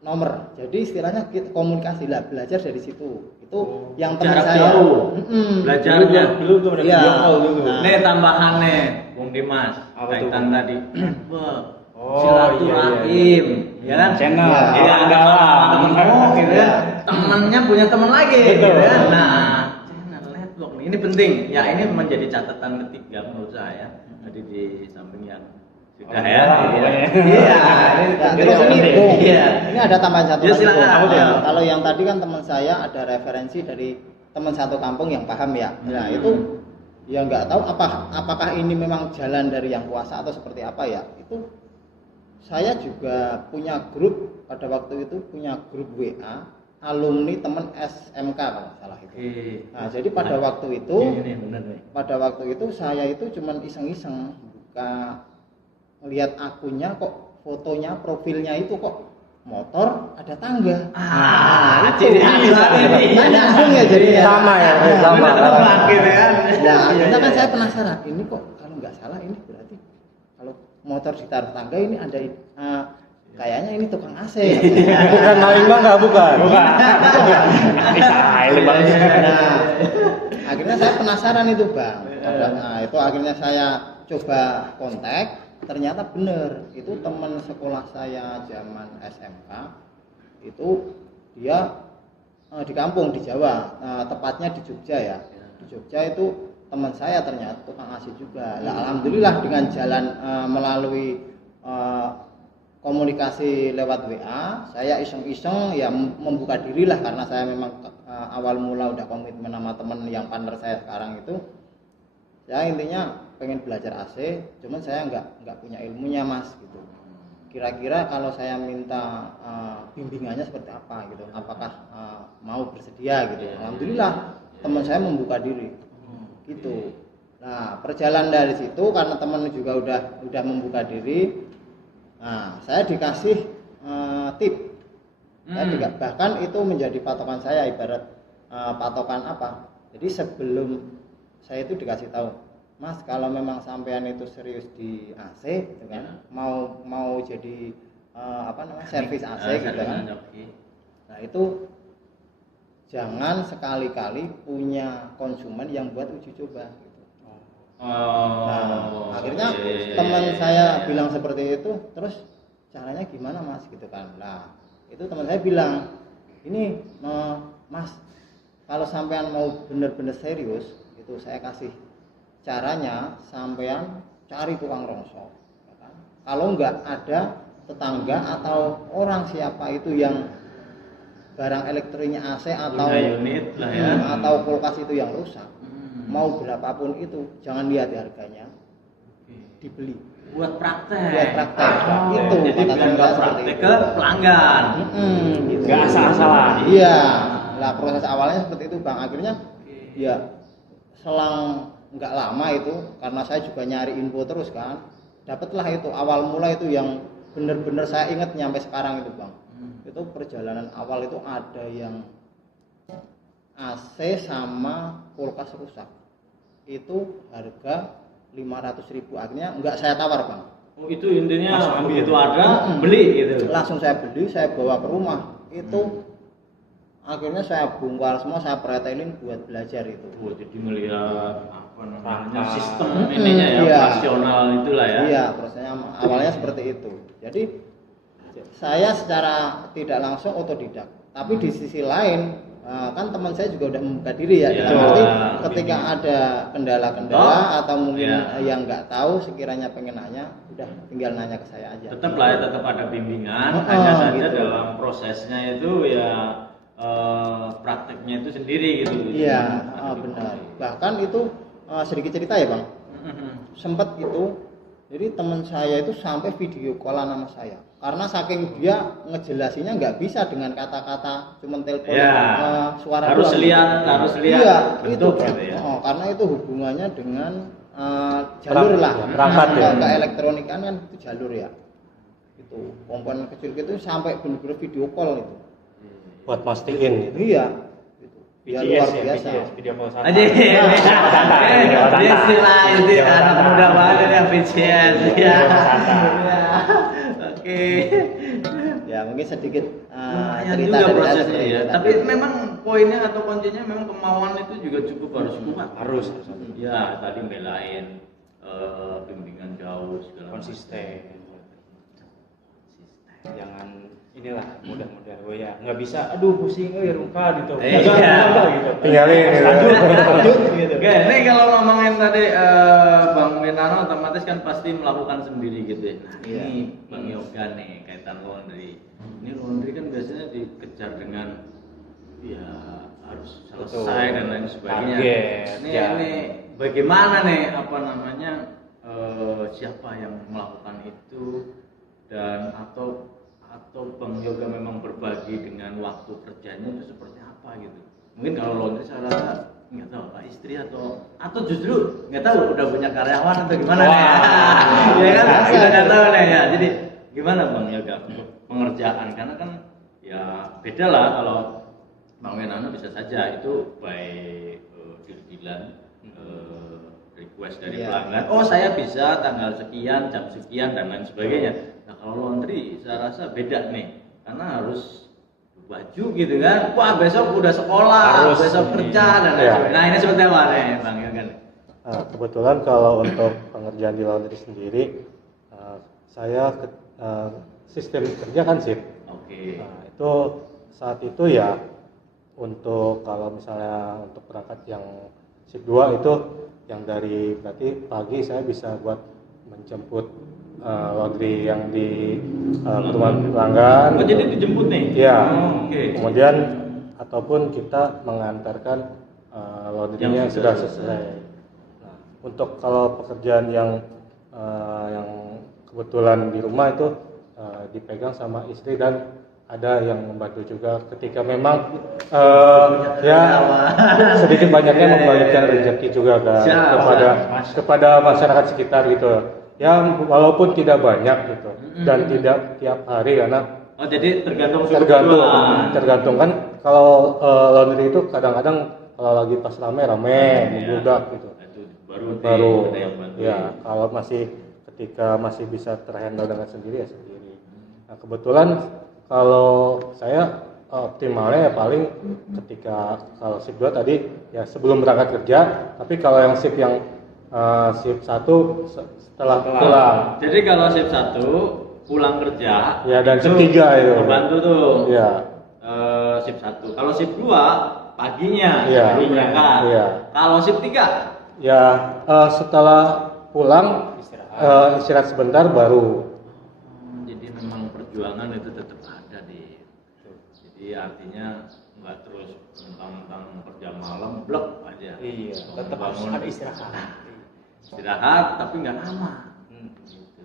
nomor. Jadi istilahnya komunikasi lah, belajar dari situ. Itu yang teman Jarak saya. jauh. Belajarnya. Belum tuh ada Iya. video call dulu. Nah. Nih tambahannya, Bung Dimas, Apa kaitan tuh? tadi. Oh, Silaturahim, ya kan? Channel. Iya. Iya, ada temenmu gitu ya. Iya. Temennya punya teman lagi, Betul. gitu ya. Nah, channel network nih, ini penting. Ya, ini menjadi catatan ketiga menurut saya. Tadi di samping yang sudah Oh, ya. pokoknya. Iya, Ya, ini terus ini, penting. Bung, Iya. ini ada tambahan satu Ya, lagi, silakan. Bung. Apa tuh? Kalau yang tadi kan teman saya ada referensi dari teman satu kampung yang paham ya. Nah itu ya nggak tahu apakah ini memang jalan dari yang kuasa atau seperti apa ya. Itu saya juga punya grup pada waktu itu, punya grup WA alumni teman SMK kalau nggak salah itu. Oke. Nah jadi pada waktu itu, Ini bener nih. pada waktu itu saya itu cuman iseng-iseng buka, melihat akunnya kok fotonya profilnya itu kok motor ada tangga. Jadi Nah, nyambung ya jadinya. Sama ya, Nah, sama. gitu kan. Nah, akhirnya kan saya penasaran. Ini kok kalau nggak salah ini berarti kalau motor ditaruh tangga ini ada kayaknya ini tukang AC. Bukan maling bang, nggak bukan. Nah, akhirnya saya penasaran itu Bang. Nah, itu akhirnya saya coba kontak. Ternyata benar, itu teman sekolah saya zaman SMK. Itu dia di kampung di Jawa, tepatnya di Jogja ya. Di Jogja itu teman saya ternyata tukang AC juga. Nah, alhamdulillah dengan jalan melalui komunikasi lewat WA, saya iseng-iseng ya membuka diri lah, karena saya memang awal mula udah komitmen sama teman yang partner saya sekarang itu. Ya intinya pengen belajar AC, cuman saya nggak punya ilmunya Mas gitu. Kira-kira kalau saya minta bimbingannya seperti apa gitu, apakah mau bersedia gitu. Alhamdulillah teman saya membuka diri gitu. Nah perjalanan dari situ karena teman juga udah membuka diri, nah saya dikasih tip. Bahkan itu menjadi patokan saya, ibarat patokan apa. Jadi sebelum saya itu dikasih tahu, Mas kalau memang sampean itu serius di AC gitu kan, mau jadi servis AC gitu kan. Nah itu jangan sekali-kali punya konsumen yang buat uji coba gitu. Nah akhirnya teman saya bilang seperti itu, terus caranya gimana Mas gitu kan. Nah itu teman saya bilang, ini Mas kalau sampean mau bener-bener serius itu saya kasih caranya, sampean cari tukang rongsok ya kan? Kalau enggak ada tetangga atau orang siapa itu yang barang elektriknya AC atau unit lah ya. Atau kulkas itu yang rusak, mau berapapun itu jangan lihat harganya, dibeli buat praktek. Itu jadi kata biar saya seperti praktek itu. ke pelanggan. Gitu. Nggak asal-asalan. Iya. Lah proses awalnya seperti itu Bang. Akhirnya ya selang nggak lama itu, karena saya juga nyari info terus kan, dapatlah itu awal mula itu yang bener-bener saya ingat nyampe sekarang itu Bang. Itu perjalanan awal itu ada yang AC sama kulkas rusak, itu harga 500.000. Akhirnya nggak saya tawar Bang. Oh itu intinya begitu ada beli gitu. Langsung saya beli, saya bawa ke rumah. Itu akhirnya saya bongkar semua, saya pretelin buat belajar itu. Oh, jadi melihat apa namanya Rangka. sistem ininya ya, Iya. operasional itulah ya. Iya, prosesnya awalnya seperti itu. Jadi saya secara tidak langsung otodidak, tapi di sisi lain kan teman saya juga udah membuka diri ya. Iya. Dalam arti ketika ada kendala-kendala atau mungkin Iya. yang nggak tahu sekiranya pengen nanya, udah tinggal nanya ke saya aja. Tetap lah ya, tetap ada bimbingan. Oh, hanya saja gitu. dalam prosesnya itu ya prakteknya itu sendiri gitu. Iya, Ada benar. bimbingan. Bahkan itu sedikit cerita ya Bang. Sempat itu, jadi teman saya itu sampai video callan sama saya. karena saking dia ngejelasinnya nggak bisa dengan kata-kata cuman telepon Ya, suara harus doang. lihat Iya, itu bentuk gitu ya. karena itu hubungannya dengan jalur lah, perangkat ya. Nggak elektronikan kan itu jalur ya. Itu komponen kecil gitu sampai bener-bener video call itu. buat mastiin gitu. Iya. Itu. Ya luar biasa. VCS, video call santai. Aja, dia istilah itu anak muda banget ya VCS ya. Oke. Ya mungkin sedikit Lumayan cerita juga dari saya prosesnya seperti ya. itu Tapi tadi. memang poinnya atau kuncinya memang kemauan itu juga cukup harus kuat. Harus Ya tadi belain bimbingan jauh segala macam. konsisten. Jangan inilah mudah-mudahan oh ya nggak bisa aduh pusing rungkad gitu. Iya. Enggak gitu. Tinggalin gitu. lanjut gitu. Oke, ini kalau ngomongin tadi Bang Minano otomatis kan pasti melakukan sendiri gitu ya. Nah, Iya. ini Bang Yoga nih kaitan laundry. Ini laundry kan biasanya dikejar dengan ya harus selesai dan lain sebagainya. Target, Ini, ya. ini bagaimana nih apa namanya siapa yang melakukan itu dan atau Bang Yoga memang berbagi dengan waktu kerjanya itu seperti apa gitu. Mungkin kalau laundry saya rasa nggak tahu Pak istri atau justru nggak tahu udah punya karyawan atau gimana nih ya kan kita nggak tahu nih ya. Jadi gimana Bang Yoga untuk pengerjaan karena kan ya beda lah kalau Bang Menano bisa saja itu by deal-dealan request dari Iya. pelanggan. Oh saya bisa tanggal sekian jam sekian dan lain sebagainya. Nah kalau laundry saya rasa beda nih karena harus baju gitu kan. Wah besok udah sekolah, Harus besok ini. kerja dan lain Iya. sebagainya. Nah ini seperti apa nih Bang Yoga? Nah, kebetulan kalau untuk pengerjaan di laundry sendiri, saya sistem kerja kan shift. Oke. Nah, itu saat itu ya untuk kalau misalnya untuk berangkat yang shift 2 itu yang dari berarti pagi saya bisa buat menjemput laundry yang di rumah pelanggan. Oh jadi dijemput nih? Iya. Oh, oke. Kemudian ataupun kita mengantarkan laundry-nya yang Yang sudah sudah selesai. Nah, untuk kalau pekerjaan yang kebetulan di rumah itu dipegang sama istri dan ada yang membantu juga ketika memang ya sedikit banyaknya membagikan rezeki juga kan kepada masyarakat sekitar gitu ya walaupun tidak banyak gitu dan tidak tiap hari karena Oh jadi tergantung tergantung kan kalau laundry itu kadang-kadang kalau lagi pas rame membludak gitu Itu baru ada yang bantu. ya kalau masih ketika masih bisa terhandle dengan sendiri ya sendiri. Nah kebetulan kalau saya optimalnya ya paling ketika kalau shift 2 tadi ya sebelum berangkat kerja, tapi kalau yang shift 1 setelah pulang. Jadi kalau shift 1 pulang kerja Ya dan shift 3 itu. membantu tuh. Iya. Shift 1. Kalau shift 2 paginya Iya. sebelum berangkat. Iya. Kalau shift 3 Ya setelah pulang istirahat sebentar baru. jadi memang perjuangan itu tetap ada di. Jadi artinya nggak terus mentang-mentang kerja malam blok aja. Iya, tetap harus Bangun, ada istirahat. istirahat tapi nggak aman.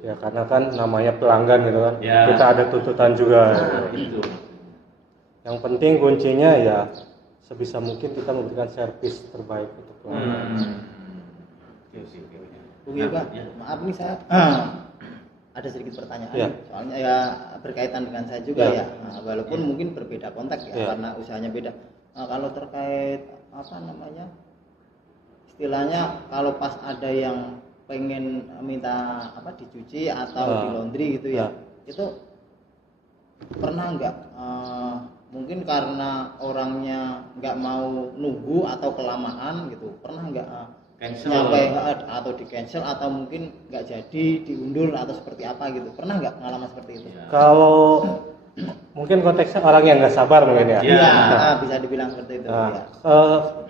Ya karena kan namanya pelanggan gitu kan. Ya. Kita ada tuntutan juga. Nah, itu. Yang penting kuncinya ya sebisa mungkin kita memberikan servis terbaik untuk pelanggan. Bung Yoga, Ya. maaf nih saya ada sedikit pertanyaan. Ya. Soalnya ya berkaitan dengan saya juga Ya. ya. Nah, walaupun mungkin berbeda konteks ya, Ya. karena usahanya beda. Nah, kalau terkait apa namanya? Istilahnya kalau pas ada yang pengen minta apa dicuci atau di laundry gitu ya. Itu pernah nggak mungkin karena orangnya nggak mau nunggu atau kelamaan gitu, pernah nggak Cancel. nyampe atau di cancel atau mungkin nggak jadi diundur atau seperti apa gitu, pernah nggak pengalaman seperti itu? Ya. Kalau mungkin konteksnya orang yang nggak sabar mungkin ya. Iya. Iya, bisa dibilang seperti itu. Nah, Ya.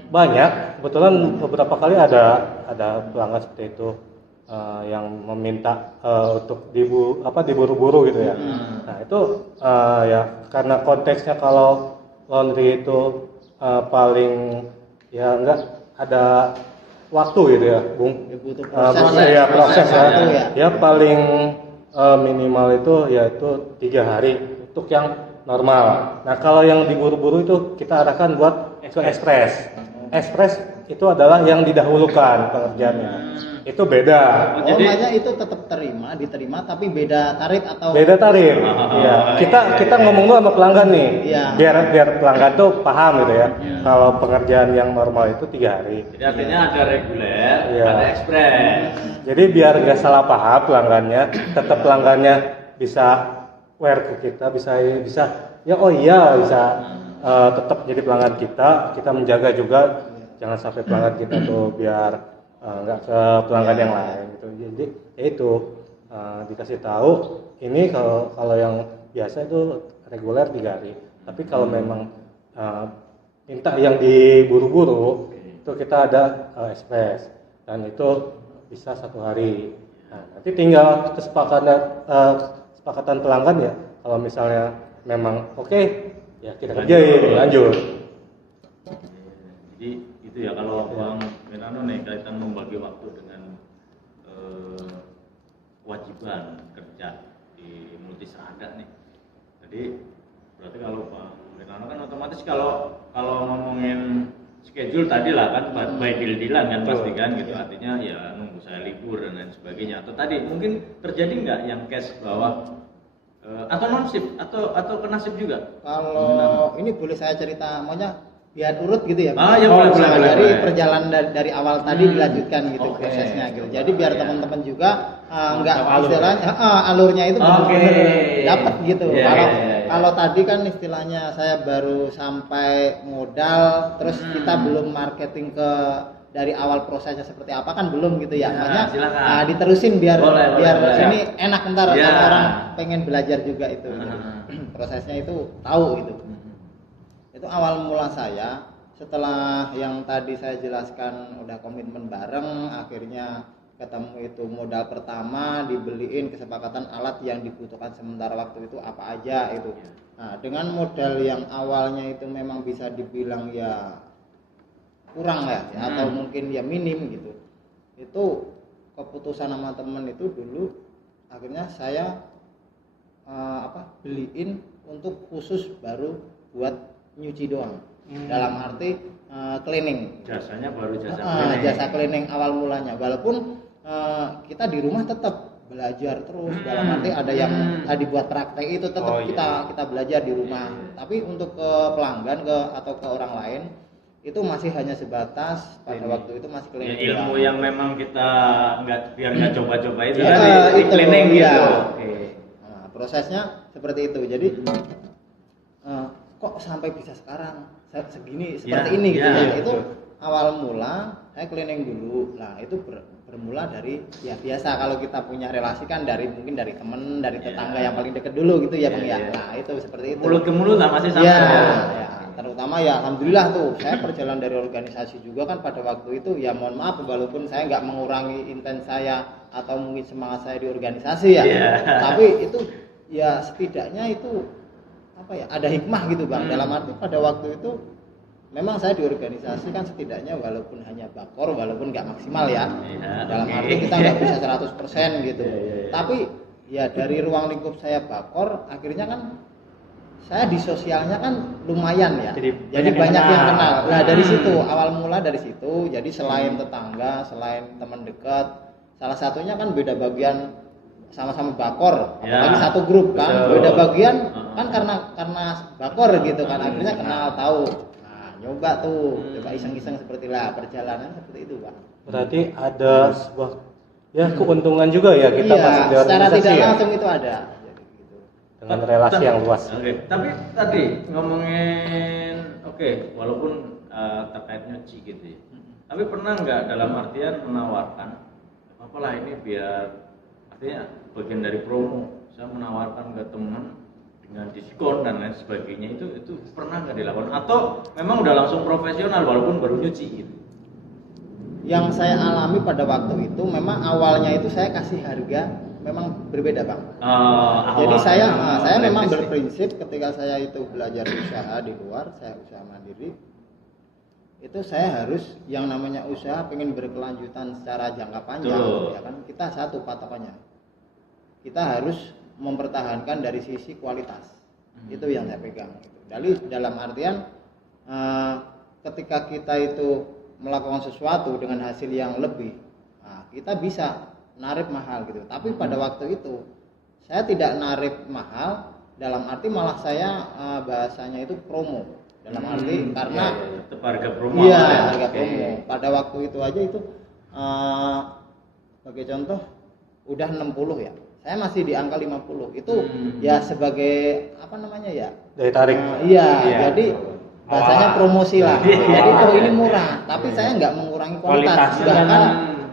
banyak. Kebetulan beberapa kali ada pelanggan seperti itu yang meminta untuk diburu-buru gitu ya. Nah itu ya karena konteksnya kalau laundry itu paling ya enggak ada waktu gitu ya, Bung. Ya, butuh Proses proses ya. waktu ya. Ya paling minimal itu yaitu 3 hari untuk yang normal. Nah kalau yang diburu-buru itu kita arahkan buat ke ekspres. Ekspres itu adalah yang didahulukan pengerjaannya. Itu beda. Makanya itu tetap diterima tapi beda tarif atau Beda tarif. Iya. Kita ngomong dulu sama pelanggan nih. Iya. Biar pelanggan tuh paham gitu ya. Kalau pengerjaan yang normal itu 3 hari. Jadi artinya ada reguler, Iya. ada ekspres. Jadi biar nggak salah paham pelanggannya, tetap pelanggannya bisa aware ke kita, bisa ya oh iya bisa tetap jadi pelanggan kita menjaga juga jangan sampai pelanggan kita tuh biar nggak ke pelanggan yang lain gitu. Jadi ya itu dikasih tahu ini kalau yang biasa itu reguler 3 hari. Tapi kalau memang minta yang diburu-buru itu kita ada ekspres dan itu bisa 1 hari. Nah, nanti tinggal kesepakatan pelanggan ya. Kalau misalnya memang oke, ya kita kerjain lanjut. Jadi itu ya kalau Bang Menano nih kaitan membagi waktu dengan kewajiban kerja di Multisada nih. Jadi berarti kalau Bang Menano kan otomatis kalau ngomongin schedule tadi lah kan by deal-dealan kan pasti kan gitu, artinya ya nunggu saya libur dan lain sebagainya. Atau tadi mungkin terjadi nggak yang case bahwa atau non shift atau kena shift juga? Kalau ini boleh saya cerita maunya biar urut gitu ya. Ah, ya boleh. Dari perjalanan dari awal tadi dilanjutkan gitu Oke. prosesnya gitu. Jadi biar Iya. teman-teman juga nggak Tahu alur. istilahnya alurnya itu benar-benar dapat gitu. Iya, Kalau iya. kalau tadi kan istilahnya saya baru sampai modal terus kita belum marketing ke dari awal prosesnya seperti apa kan belum gitu ya. Ya, Makanya silakan. diterusin biar Boleh. ini enak ntar Ya. kalau orang pengen belajar juga itu. Gitu. Prosesnya itu tahu gitu. Itu awal mula saya setelah yang tadi saya jelaskan udah komitmen bareng, akhirnya ketemu itu modal pertama, dibeliin kesepakatan alat yang dibutuhkan sementara waktu itu apa aja itu. Nah dengan modal yang awalnya itu memang bisa dibilang ya kurang ya, atau mungkin ya minim gitu, itu keputusan sama temen itu dulu akhirnya saya beliin untuk khusus baru buat nyuci doang. Dalam arti cleaning. Jasanya baru jasa cleaning. Jasa cleaning awal mulanya. Walaupun kita di rumah tetap belajar terus. Dalam arti ada yang tadi buat praktek itu tetap kita belajar di rumah. Tapi untuk ke pelanggan atau ke orang lain itu masih hanya sebatas pada waktu itu masih Ya, cleaning. ilmu yang memang kita biar nggak coba-coba itu Ya, kan di itu, cleaning ya. gitu. Oke. Nah, prosesnya seperti itu. Jadi kok sampai bisa sekarang segini seperti ini gitu ya. Itu awal mula saya cleaning dulu. Nah, itu bermula dari ya biasa kalau kita punya relasi kan mungkin dari temen, dari tetangga yang paling dekat dulu gitu ya, Bang ya. Nah, itu seperti itu. Mulut ke mulut lah masih sama. Ya, terutama ya alhamdulillah tuh saya perjalanan dari organisasi juga kan pada waktu itu ya mohon maaf walaupun saya nggak mengurangi intent saya atau mungkin semangat saya di organisasi ya. Tapi itu ya setidaknya itu ada hikmah gitu Bang. Dalam arti pada waktu itu memang saya di organisasi kan setidaknya walaupun hanya bakor walaupun nggak maksimal ya. Dalam arti kita nggak bisa 100% gitu. Tapi ya dari ruang lingkup saya bakor akhirnya kan saya di sosialnya kan lumayan ya. Jadi banyak yang kenal. Nah, dari situ awal mula dari situ. Jadi selain tetangga, selain teman dekat, salah satunya kan beda bagian sama-sama bakor, apalagi satu grup kan, beda bagian kan karena bakor gitu kan, akhirnya kenal tahu. Nah, nyoba coba iseng-iseng seperti lah perjalanan seperti itu Pak. Berarti ada sebuah keuntungan juga ya kita masuk di secara organisasi tidak ya? langsung itu ada. Dengan relasi yang luas. Oke. Tapi tadi ngomongin walaupun terkait nyuci gitu ya. Tapi pernah nggak dalam artian menawarkan apalah ini biar artinya bagian dari promo saya menawarkan ke teman dengan diskon dan lain sebagainya itu pernah nggak dilakukan atau memang udah langsung profesional walaupun baru nyuci gitu? Yang saya alami pada waktu itu memang awalnya itu saya kasih harga memang berbeda Bang. Jadi saya memang berprinsip ketika saya itu belajar usaha di luar, saya usaha mandiri, itu saya harus yang namanya usaha pengen berkelanjutan secara jangka panjang, ya kan kita satu patokannya. kita harus mempertahankan dari sisi kualitas. Itu yang saya pegang. Jadi dalam artian ketika kita itu melakukan sesuatu dengan hasil yang lebih, nah, kita bisa narik mahal gitu. Tapi pada waktu itu saya tidak narik mahal, dalam arti malah saya bahasanya itu promo. Dalam arti karena tetap harga promo. Iya, harga promo. Pada waktu itu aja itu sebagai contoh udah 60 ya. Saya masih di angka 50. Itu ya sebagai apa namanya ya? Daya tarik. Jadi bahasanya promosi lah. Jadi oh ini murah, tapi saya nggak mengurangi kualitas.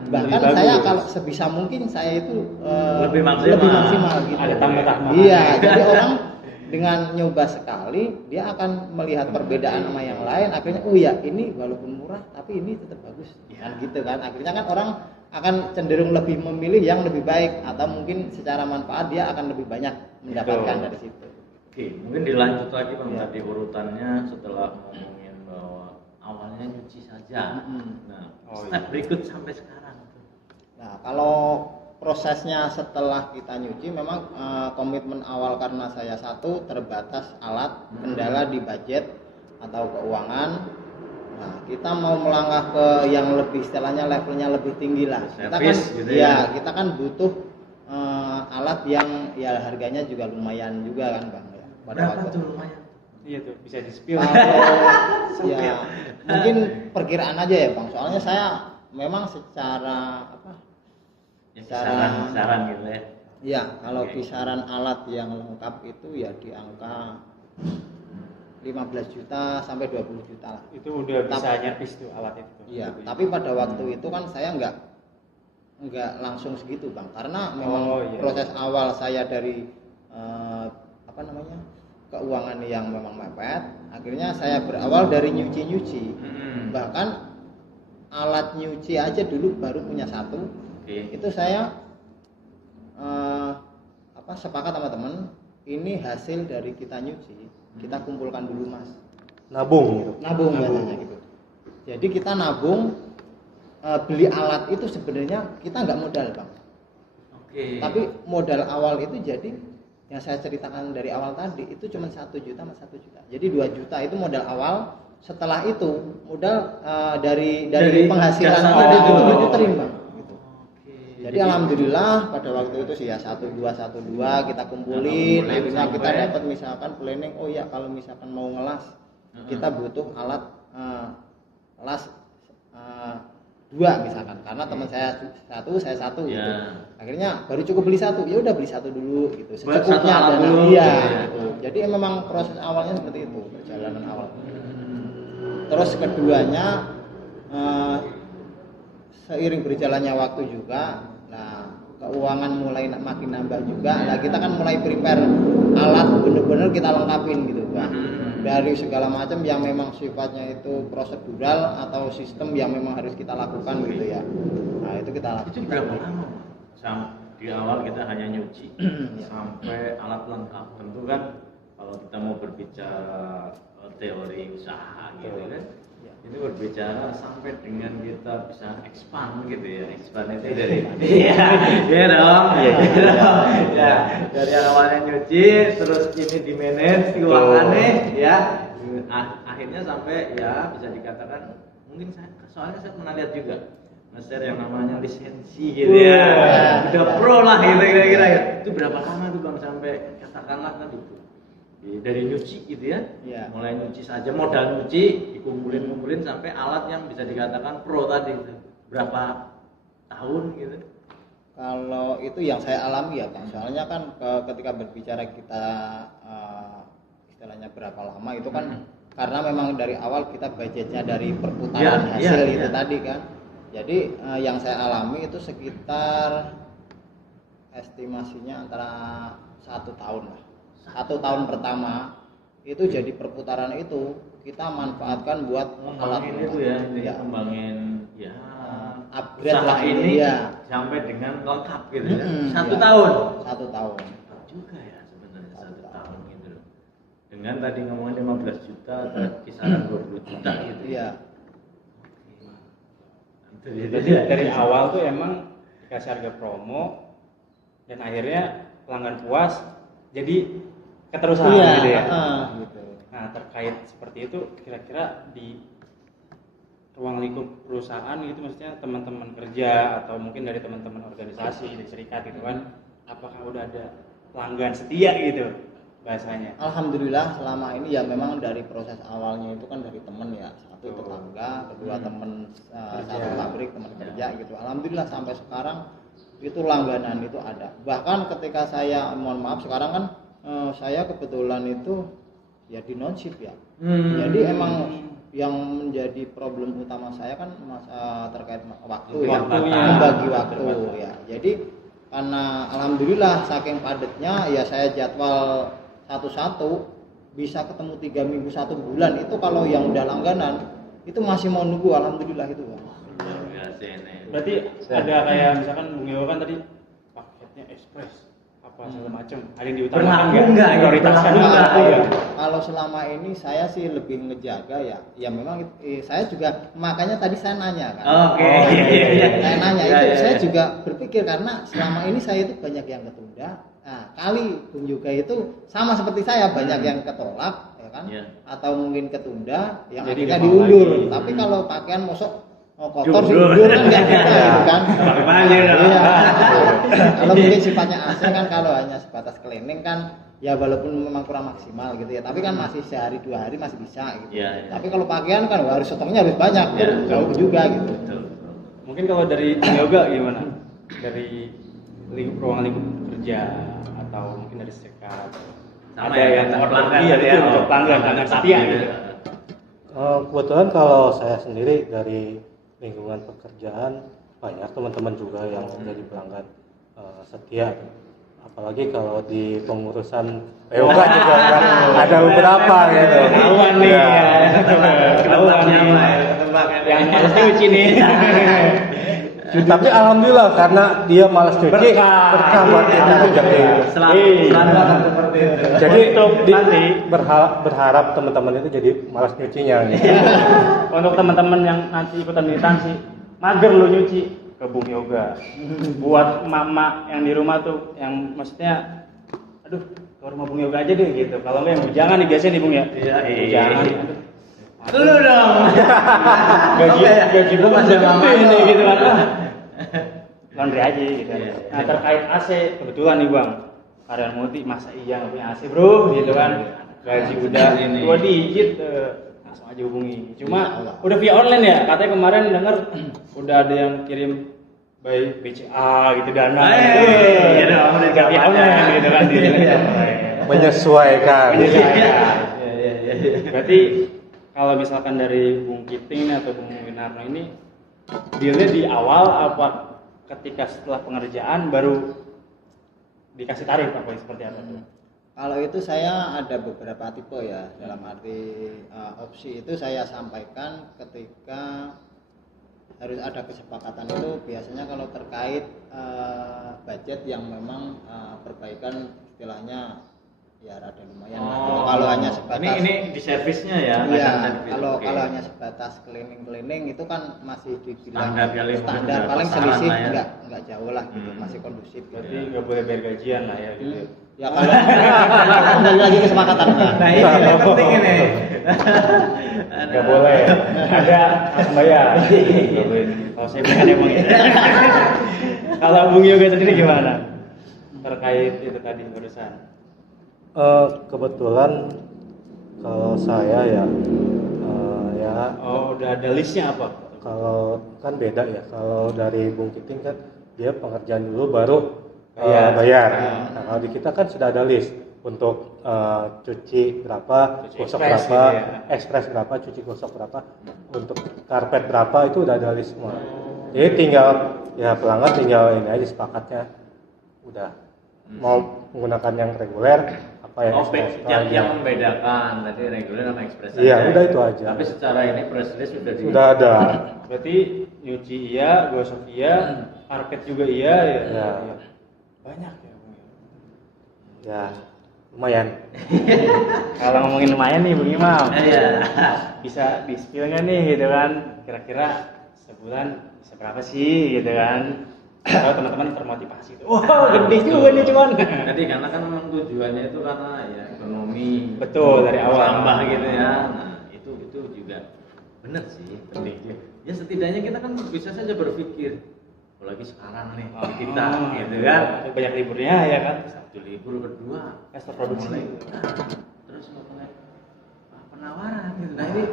Bahkan saya kalau sebisa mungkin saya itu lebih maksimal gitu. Ada tambah-tambah. Iya, jadi orang dengan nyoba sekali dia akan melihat perbedaan sama yang lain, akhirnya oh ya ini walaupun murah tapi ini tetap bagus. Kan gitu kan. Akhirnya kan orang akan cenderung lebih memilih yang lebih baik, atau mungkin secara manfaat dia akan lebih banyak mendapatkan dari situ. Oke, mungkin dilanjut lagi Bang tadi urutannya setelah ngomongin bahwa awalnya nyuci saja. Nah, step berikut sampai sekarang. Nah, kalau prosesnya setelah kita nyuci memang komitmen awal karena saya satu terbatas alat, kendala di budget atau keuangan. Nah, kita mau melangkah ke yang lebih istilahnya levelnya lebih tinggi lah. Kita kan gitu kita kan butuh alat yang ya harganya juga lumayan juga kan Bang ya. Berapa tuh lumayan? Iya tuh, bisa di-spill. Ya, mungkin perkiraan aja ya Bang. Soalnya saya memang secara apa? Ya, kisaran gitu ya. Iya, kalau kisaran alat yang lengkap itu ya di angka 15 juta sampai 20 juta lah. Itu udah bisa nyervis tuh alat itu. Iya, tapi pada waktu itu kan saya nggak langsung segitu Bang, karena memang proses awal saya dari keuangan yang memang mepet, akhirnya saya berawal dari nyuci. Bahkan alat nyuci aja dulu baru punya satu. Itu saya sepakat sama teman, ini hasil dari kita nyuci, kita kumpulkan dulu Mas. Nabung Biasanya gitu. Jadi kita nabung, beli alat itu sebenarnya kita nggak modal Bang. Tapi modal awal itu jadi yang saya ceritakan dari awal tadi itu cuma 1 juta sama 1 juta. Jadi 2 juta itu modal awal. Setelah itu modal dari penghasilan itu diterima. Gitu. Jadi alhamdulillah pada waktu itu sih ya 12 kita kumpulin. Akhirnya kita dapat misalkan planning. Oh ya kalau misalkan mau ngelas kita butuh alat las 2 misalkan, karena teman saya satu gitu. Akhirnya baru cukup beli satu, ya udah beli satu dulu gitu, secukupnya dulu. Gitu. Jadi memang proses awalnya seperti itu, perjalanan awal. Terus keduanya seiring berjalannya waktu juga, nah keuangan mulai makin nambah juga. Nah kita kan mulai prepare alat bener-bener kita lengkapin gitu Bang. Dari segala macam yang memang sifatnya itu prosedural atau sistem yang memang harus kita lakukan gitu ya. Nah itu kita lakukan. Itu berapa lama? Di awal kita hanya nyuci sampai alat lengkap. Tentu kan kalau kita mau berbicara teori usaha gitu kan, itu berbicara sampai dengan kita bisa expand gitu ya. Expand itu dari dari awalnya nyuci terus ini di manage keuangannya ya, akhirnya sampai ya bisa dikatakan mungkin soalnya saya pernah lihat juga nge-share yang namanya lisensi gitu ya, udah pro lah gitu kira-kira ya. Itu berapa lama tuh Bang sampai katakanlah tadi dari nyuci gitu ya, mulai nyuci saja modal nyuci dikumpulin sampai alat yang bisa dikatakan pro tadi itu berapa tahun gitu? Kalau itu yang saya alami ya Pak, soalnya kan ketika berbicara kita istilahnya berapa lama itu kan karena memang dari awal kita budgetnya dari perputaran hasil itu tadi kan. Jadi yang saya alami itu sekitar estimasinya antara 1 tahun lah. 1 tahun pertama itu jadi perputaran itu kita manfaatkan buat ngembangin itu ya, ngembangin upgrade usaha lah ini sampai dengan lengkap gitu ya. 1 tahun. 1 tahun. Cepat juga ya sebenarnya 1 tahun gitu loh. Dengan tadi ngomongin 15 juta atau kisaran 20 juta gitu. Iya. Jadi dari awal tuh emang dikasih harga promo, dan akhirnya pelanggan puas, jadi keterusan Iya, gitu ya. gitu. Nah terkait seperti itu, kira-kira di ruang lingkup perusahaan gitu, maksudnya teman-teman kerja atau mungkin dari teman-teman organisasi dari serikat gitu kan, apakah udah ada pelanggan setia gitu bahasanya? Alhamdulillah selama ini ya memang dari proses awalnya itu kan dari temen ya, satu tetangga, kedua temen satu pabrik, teman kerja gitu. Alhamdulillah sampai sekarang itu langganan itu ada. Bahkan ketika saya, mohon maaf sekarang kan saya kebetulan itu ya di non-shift ya. Jadi emang yang menjadi problem utama saya kan terkait waktu ya, membagi waktu ya. Jadi karena alhamdulillah saking padatnya ya saya jadwal satu-satu bisa ketemu 3 minggu 1 bulan. Itu kalau yang udah langganan itu masih mau nunggu, alhamdulillah itu Bang. Berarti ada kayak misalkan Bung Yoga kan tadi paketnya ekspres apa segala macam, ada yang diutamakan nggak? Prioritaskan nggak? Kalau selama ini saya sih lebih ngejaga ya memang saya juga makanya tadi saya nanya kan. Saya nanya itu saya juga berpikir karena selama ini saya itu banyak yang ketunda. Nah, kali Bung Yoga itu sama seperti saya banyak yang ketolak ya kan, atau mungkin ketunda yang akhirnya diundur. Tapi kalau pakaian mosok kotor diundur kan nggak bisa gitu kan. Iya. Kalau mungkin sifatnya AC kan kalau hanya sebatas cleaning kan ya walaupun memang kurang maksimal gitu ya, tapi kan masih sehari 2 hari masih bisa gitu. Tapi kalau pakaian kan harus stoknya harus banyak, jauh juga gitu. Mungkin kalau dari Bung Yoga gimana? Dari ruang lingkup kerja atau mungkin dari serikat, Sama ada ya, yang pelanggan iya, gitu ya. betul, pelanggan setia gitu. Kebetulan kalau saya sendiri dari lingkungan pekerjaan banyak teman-teman juga yang menjadi pelanggan setia. Apalagi kalau di pengurusan yoga juga kan ada beberapa gitu. Ketahuan nih ya. Ketahuan yang malas nyuci nih. Tapi alhamdulillah karena dia malas cuci, berkah buat kita rezeki. Selalu seperti itu. Jadi nanti berharap teman-teman itu jadi malas nyucinya. Gitu. Untuk teman-teman yang nanti ikutan militansi, mager lu nyuci ke Bung Yoga. Buat emak-emak yang di rumah tuh, yang maksudnya, aduh, ke rumah Bung Yoga aja deh gitu. Kalau enggak yang bujangan nih biasanya nih Bung ya. Bujangan. Dulu dong. Gaji gua masih gede nih gitu kan. Laundry aja gitu. Nah terkait AC, kebetulan nih Bang, karyawan multi, masa iya nggak punya AC bro gitu kan. Gaji udah 2 digit, langsung aja hubungi. Cuma udah via online ya, katanya kemarin denger udah ada yang kirim by BCA gitu dana. Iya dong, udah via online gitu kan. Menyesuaikan. Berarti kalau misalkan dari Bung Kiting atau Bung Winarno ini dealnya di awal apa ketika setelah pengerjaan baru dikasih tarif apa seperti apa tuh? Kalau itu saya ada beberapa tipe ya, dalam arti opsi itu saya sampaikan ketika harus ada kesepakatan itu biasanya kalau terkait budget yang memang perbaikan istilahnya ya rada lumayan lah. Kalau hanya sebatas ini di servisnya ya. Iya, kalau hanya sebatas cleaning itu kan masih dibilang standar paling selisih enggak jauh lah gitu, masih kondusif gitu. Berarti nggak boleh bayar gajian lah ya gitu. Ya kalau kembali lagi kesepakatan. Nah ini penting ini. Nggak boleh. Ada harus bayar. Nggak boleh. Kalau saya bukan emang itu. Kalau Bung Yoga sendiri gimana terkait itu tadi urusan? Kebetulan kalau saya ya udah ada listnya apa? kalau kan beda ya, kalau dari Bung Kiting kan dia pengerjaan dulu baru bayar. Nah, kalau di kita kan sudah ada list untuk cuci berapa, gosok berapa, ekspres berapa, cuci gosok berapa, untuk karpet berapa, itu udah ada list semua. Jadi tinggal ya pelanggan tinggal ini aja sepakatnya udah mau menggunakan yang reguler apa yang membedakan tadi reguler sama ekspres. Iya, udah itu aja. Tapi secara ini press release sudah ada. Berarti nyuci iya, gosok iya, parket juga iya ya. Ya. Banyak ya. Ya, lumayan. Kalau ngomongin lumayan nih Bung Imam. Iya. Bisa di-spill nggak nih gitu kan? Kira-kira sebulan bisa berapa sih gitu kan? Kalau teman-teman termotivasi tuh. Wah, gede juga nih cuan. Tadi karena kan memang tujuannya itu karena ya ekonomi. Betul, dari awal. Tambah gitu ya. Nah, itu juga benar sih penting. Ya setidaknya kita kan bisa saja berpikir apalagi sekarang nih kita gitu kan. Banyak liburnya ya kan. Satu libur, keduaEster produksi. Terus mulai penawaran gitu. Nah, ini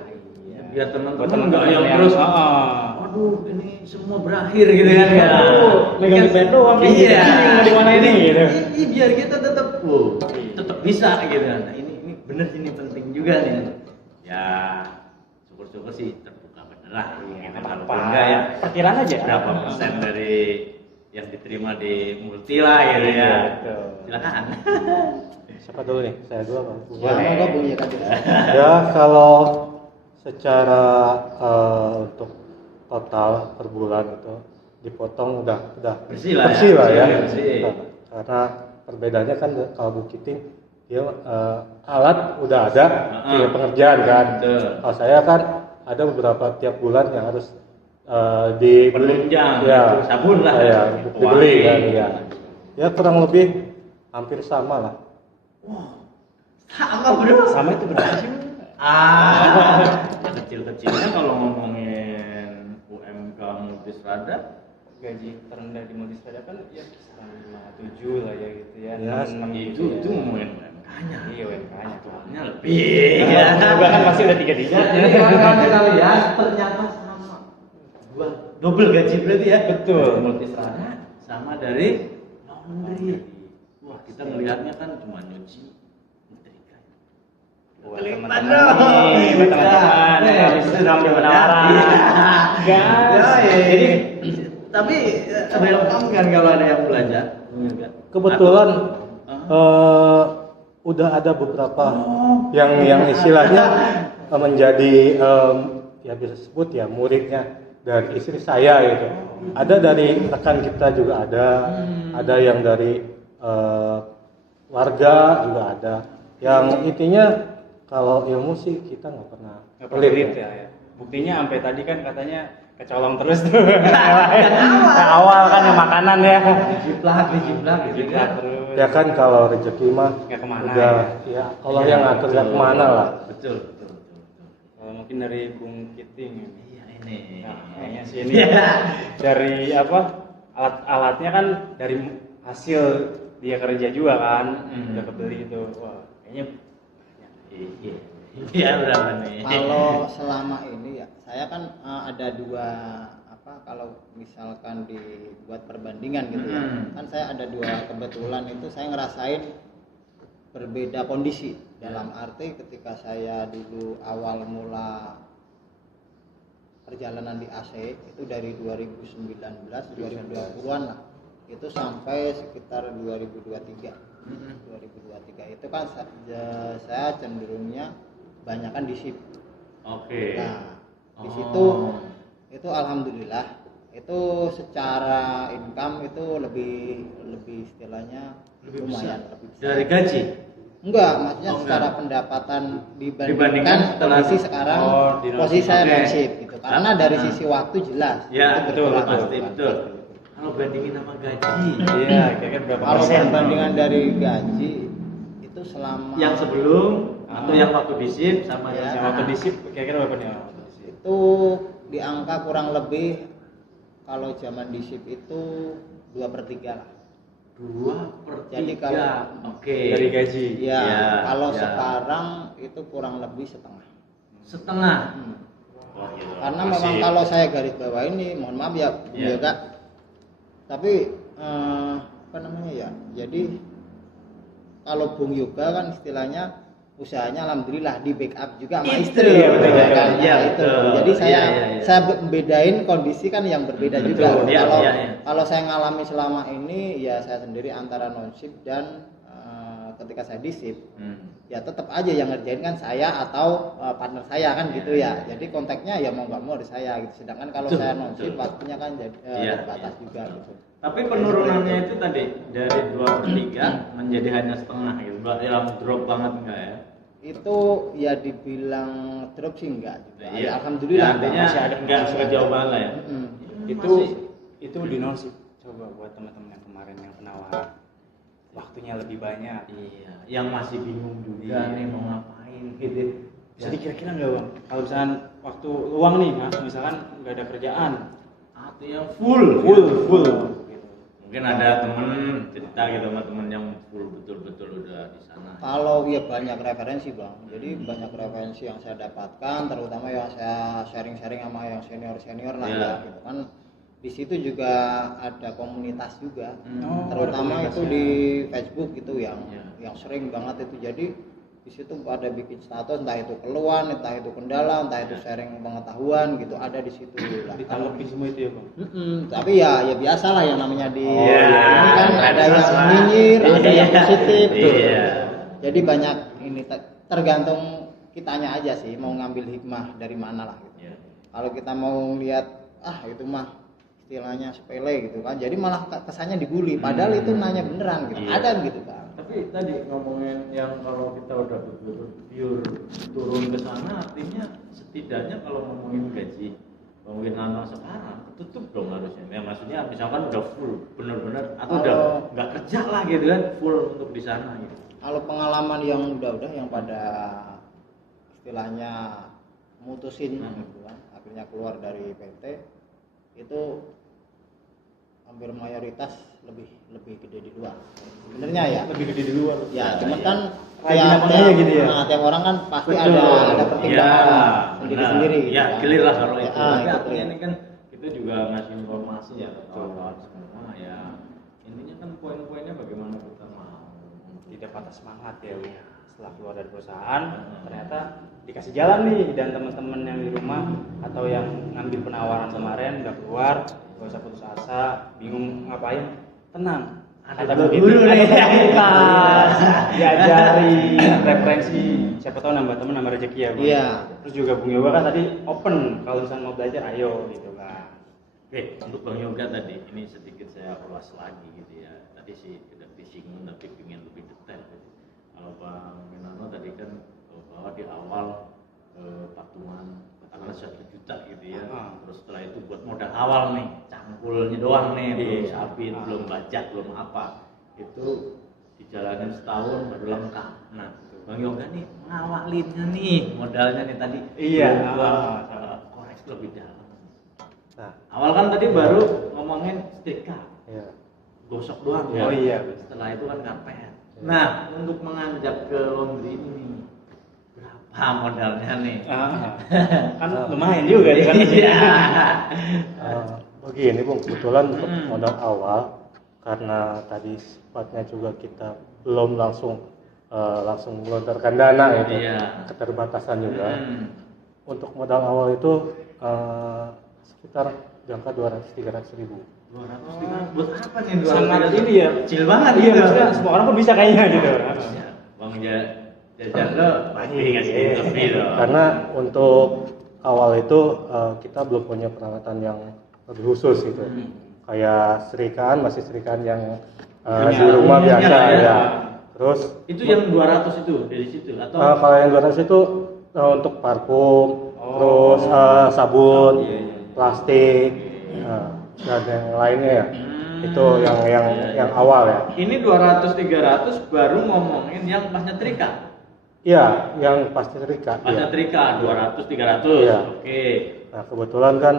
Iya. biar Buat teman-teman teman-teman enggak yang yang- terus Ah. waduh ini semua berakhir gitu kan ya. Megang bed doang nih. Iya. Mau di mana ini gitu. Iya, biar kita tetap tetap bisa gitu kan. Nah, ini bener ini penting juga nih. Ya, syukur-syukur sih terbuka beneran. Gitu. Kalau enggak ya Perkiraan aja. berapa persen dari yang diterima di multi lah gitu ya. Betul. Silakan. Siapa dulu nih? Saya dulu apa? Ya, monggo Bung Yeka. Ya kalau secara untuk total per bulan itu dipotong udah Bersih lah ya. ya. Bersih. Karena perbedaannya kan kalau bukti dia alat udah ada, tinggal pengerjaan kan. Betul. Kalau saya kan ada beberapa tiap bulan yang harus dibeli, Penunjang, ya, sabun lah. ya, dibeli kan, Wangi. ya. Ya kurang lebih hampir sama lah. Sama bro. Sama itu berapa sih? Kecil-kecilnya kalau ngomongin UMK Multistrada Gaji terendah di Multistrada kan ya kisaran 57 lah ya gitu ya. Ya, 66 itu gitu ya. ngomongin UMK-nya. Iya UMK-nya. Aturannya lebih ya. Juga kan pasti udah 3 digit. Jadi kawan-kawan sekalian ternyata sama. Dua double gaji berarti ya. Betul. Multistrada sama dari laundry. Wah, kita ngelihatnya kan cuma nyuci. nyetrika. Buat Terlibat teman-teman dong. nih, buat teman-teman yang habis sedang penawaran. Gas. Jadi tapi welcome kan kalau ada yang belajar. Kebetulan Atau- udah ada beberapa yang istilahnya menjadi ya bisa sebut ya muridnya dari istri saya gitu. Ada dari rekan kita juga ada yang dari warga juga ada. Yang intinya kalau ilmu sih kita nggak pernah Nggak pelit ya. Buktinya sampai tadi kan katanya kecolong terus tuh. Awal kan yang makanan ya. Jiplak gitu kan. Terus. Ya kan kalau rezeki mah Nggak kemana udah ya Allah yang ngatur nggak kemana lah. Betul. Kalau mungkin dari Bung Kiting ini. Iya ini. Nah, kayaknya sih ini Iya. dari apa alat-alatnya kan dari hasil dia kerja juga kan, udah kebeli itu. Wah, kayaknya Iya. Iya berapa nih? Kalau selama ini ya, saya kan ada dua kalau misalkan dibuat perbandingan gitu ya. Kan saya ada dua kebetulan itu saya ngerasain berbeda kondisi. Dalam arti ketika saya dulu awal mula perjalanan di AC itu dari 2019 2020-an lah. Itu sampai sekitar 2023. 2023 itu kan saya cenderungnya banyakan di shift. Oke. Nah, di situ itu alhamdulillah itu secara income itu lebih istilahnya Lebih lumayan besar. lebih besar. Dari gaji. Enggak, maksudnya Oh, secara enggak. pendapatan Dibandingkan dibandingkan setelah- kondisi sekarang di posisi saya Oke. non shift gitu. Karena dari sisi waktu jelas Ya, itu betul, berkurang. pasti betul. Kalau bandingin sama gaji iya, kayaknya berapa Kalau persen? perbandingan dari gaji itu selama yang sebelum atau yang waktu di shift sama Ya. yang Yang waktu di shift kira-kira berapa nih waktu di shift? itu di angka kurang lebih kalau zaman di shift itu 2/3 lah. 2/3. Jadi kalau- oke. Dari gaji. Ya, Ya, kalau ya. sekarang itu kurang lebih setengah. setengah. Hmm. Oh, gitu. Karena Masih- memang kalau saya garis bawah ini, mohon maaf ya, Bu Iya. Yoga. Tapi apa namanya ya? Jadi kalau Bung Yoga kan istilahnya usahanya alhamdulillah di backup juga sama Itu, istri. iya, betul, Ya betul. kan? Iya, Nah, itu. betul. Jadi Iya, saya iya, iya. saya bedain kondisi kan yang berbeda Betul, juga. iya, Kalau iya, iya. kalau saya ngalami selama ini ya saya sendiri antara non shift dan ketika saya di shift ya tetap aja yang ngerjain kan saya atau partner saya kan gitu ya. Jadi kontaknya ya mau nggak mau dari saya gitu. Sedangkan kalau Betul, saya non shift betul. waktunya kan jadi Iya, terbatas iya. juga gitu. Tapi penurunannya itu tadi dari 2/3 menjadi hanya setengah gitu. Berarti yang drop banget enggak ya? Itu ya dibilang drop sih enggak juga. Iya. Ya, alhamdulillah Ya, artinya masih ada enggak masih kejauhan lah ya. Mm. Itu Masih. itu di non shift. Coba waktunya lebih banyak. Iya, yang masih bingung juga Iya. nih mau ngapain gitu. Bisa dikira-kira nggak bang? Kalau misalkan waktu luang nih, misalkan nggak ada kerjaan, Atau yang full. full. Gitu. Mungkin ada temen cerita gitu sama temen yang full betul-betul udah di sana. Kalau ya banyak referensi bang, jadi banyak referensi yang saya dapatkan, terutama yang saya sharing-sharing sama yang senior lah Iya. ya, gitu kan. Di situ juga ada komunitas juga, Oh, terutama ada itu komunitasnya. di Facebook gitu yang Iya. yang sering banget itu. Jadi di situ pada bikin status, entah itu keluhan, entah itu kendala, entah itu sharing pengetahuan gitu, ada di situ. Lah, kalau Ditanggapi semua itu ya bang? tapi ya biasalah yang namanya di Iya. ini kan ada yang Medsos lah. nyinyir, ada yang Iya. positif tuh. Iya. Jadi banyak ini tergantung kitanya aja sih mau ngambil hikmah dari mana lah gitu. Iya. Kalau kita mau lihat itu mah istilahnya sepele gitu kan, jadi malah kesannya dibully padahal itu nanya beneran gitu. Iya. Ada gitu kan. Tapi tadi ngomongin yang kalau kita udah betul-betul pure turun ke sana, artinya setidaknya kalau ngomongin gaji ngomongin Nano sekarang tutup dong harusnya. Ya maksudnya misalkan udah full bener-bener atau udah nggak kerja lah gitu kan, full untuk di sana gitu. Kalau pengalaman yang udah yang pada istilahnya mutusin gitu kan, akhirnya keluar dari PT itu hampir mayoritas lebih gede di luar. Sebenarnya ya. Lebih gede di luar. Ya, cuma kan Rajin apanya gitu ya? tiap orang kan pasti Betul. ada pertimbangan sendiri-sendiri. Ya, gitu kan. clear lah kalau itu. Tapi itu artinya clear. ini kan kita juga ngasih informasi ya ke kawan-kawan semua ya. Intinya kan poin-poinnya bagaimana kita mau Tidak patah semangat ya bang. Setelah keluar dari perusahaan, ternyata dikasih jalan nih, dan teman-teman yang di rumah atau yang ngambil penawaran kemarin udah keluar, gak usah putus asa, bingung ngapain, tenang. Ada Kata guru nih. komunitas, diajari referensi, siapa tahu nambah teman, nambah rezeki ya bang. Iya. Terus juga Bung Yoga kan tadi open, kalau misalnya mau belajar ayo gitu kan. Oke, untuk Bang Yoga tadi ini sedikit saya ulas lagi gitu ya. Tadi sih udah disinggung tapi ingin lebih detail. Gitu. Kalau Bang Minano tadi kan bahwa di awal patungan katakanlah 1 juta gitu ya. Terus setelah itu buat modal awal nih, cangkulnya doang nih, belum sabit, belum bajak, belum apa. Itu dijalanin setahun baru lengkap. Nah, Bang Yoga nih ngawalinnya nih, modalnya nih tadi. Iya. Koreksi lebih dalam. Nah, Awal kan tadi baru ngomongin setrika, ya. gosok doang Oh iya. Setelah itu kan karpet. Nah, untuk menganjak ke laundry ini nih, berapa modalnya nih? Kan lumayan juga ya kan. Iya. Begini Bung, kebetulan untuk modal awal karena tadi sifatnya juga kita belum langsung melontarkan dana gitu, Iya. keterbatasan juga. Hmm. Untuk modal awal itu sekitar jangka 200-300 ribu. 200 buat apa nih? Sangat 200? ini ya. Kecil banget Iya, gitu. maksudnya semua orang pun bisa kayaknya gitu. Ya, Bang jajan lo pasti ngasih lebih loh. Karena untuk awal itu kita belum punya peralatan yang lebih khusus gitu. Kayak serikaan, masih serikaan yang di rumah umumnya biasa lah ya. ya. Terus Itu yang 200 itu dari situ atau kalau yang 200 itu untuk parfum, terus sabun, plastik, dan yang lainnya ya. Itu yang awal ya. ini 200-300 baru ngomongin yang pas nyetrika. Iya, yang pasti setrika. Pas Iya. nyetrika 200-300. Iya. Oke. Nah kebetulan kan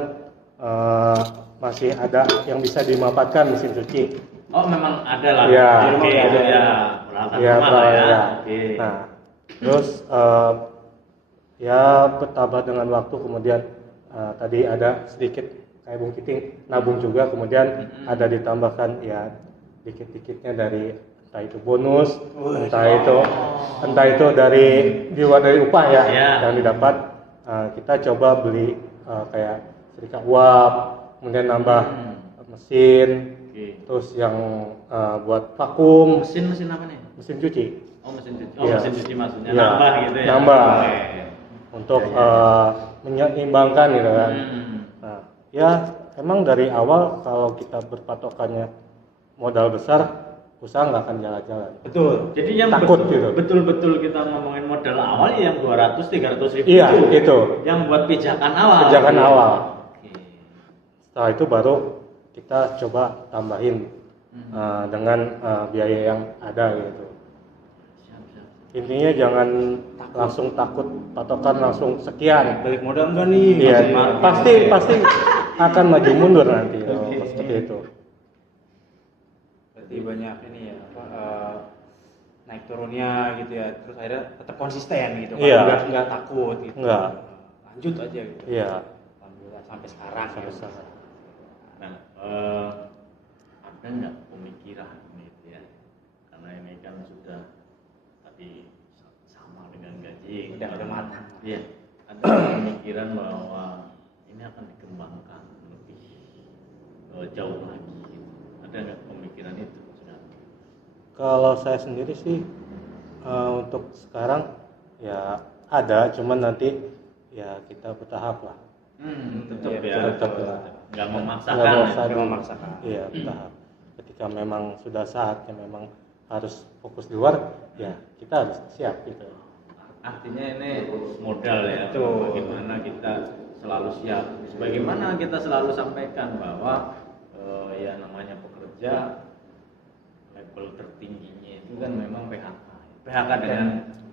masih ada yang bisa dimanfaatkan mesin cuci. Oh, memang ada lah. Iya. Oke, Di rumah itu ada. ya. Peralatan Iya, rumah lah ya. iya. Oke. Nah, terus ya bertambah dengan waktu kemudian tadi ada sedikit kayak Bung Kiting nabung juga, kemudian ada ditambahkan ya dikit-dikitnya dari entah itu bonus, entah itu dari dari upah ya Iya. yang didapat. Kita coba beli kayak setrika uap, kemudian nambah mesin, Oke. terus yang buat vakum, Mesin apa nih? mesin cuci. Oh, mesin cuci. Oh, Iya. mesin cuci maksudnya Iya. nambah gitu ya. Nambah. Oke. Untuk menyeimbangkan gitu kan. Nah, ya emang dari awal kalau kita berpatokannya modal besar, usaha nggak akan jalan-jalan. Betul. Jadi yang Takut gitu. betul-betul kita ngomongin modal awal ya yang 200-300 ribu Iya, itu. Yang buat pijakan awal. Pijakan Iya. awal. Oke. Setelah itu baru kita coba tambahin dengan biaya yang ada gitu. Siap, siap. Intinya jangan langsung takut patokan langsung sekian. Balik modal enggak nih? Iya, Masih pasti akan maju mundur nanti kalau seperti itu. berarti banyak ini ya naik turunnya gitu ya, terus akhirnya tetap konsisten gitu kan, Iya. nggak takut gitu, Nggak. lanjut aja gitu. Iya. Alhamdulillah sampai sekarang Sampai ya. sekarang. Nah, ada nggak pemikiran gitu ya? Karena ini kan sudah tadi sama dengan gaji. Udah matang. Iya. Ada pemikiran bahwa ini akan dikembangkan lebih jauh lagi. Gitu. Ada nggak pemikiran itu? Sudah. Kalau saya sendiri sih untuk sekarang ya ada, cuman nanti ya kita bertahap lah. Tetap Iya, ya. tetap lah. Nggak memaksakan. Nggak ya. memaksakan. Nggak memaksakan. Iya, bertahap. Ketika memang sudah saatnya memang harus fokus di luar, ya kita harus siap gitu. Artinya ini modal ya. Betul. Bagaimana kita selalu siap. Sebagaimana kita selalu sampaikan bahwa ya namanya pekerja level tertingginya itu kan memang PHK. PHK dengan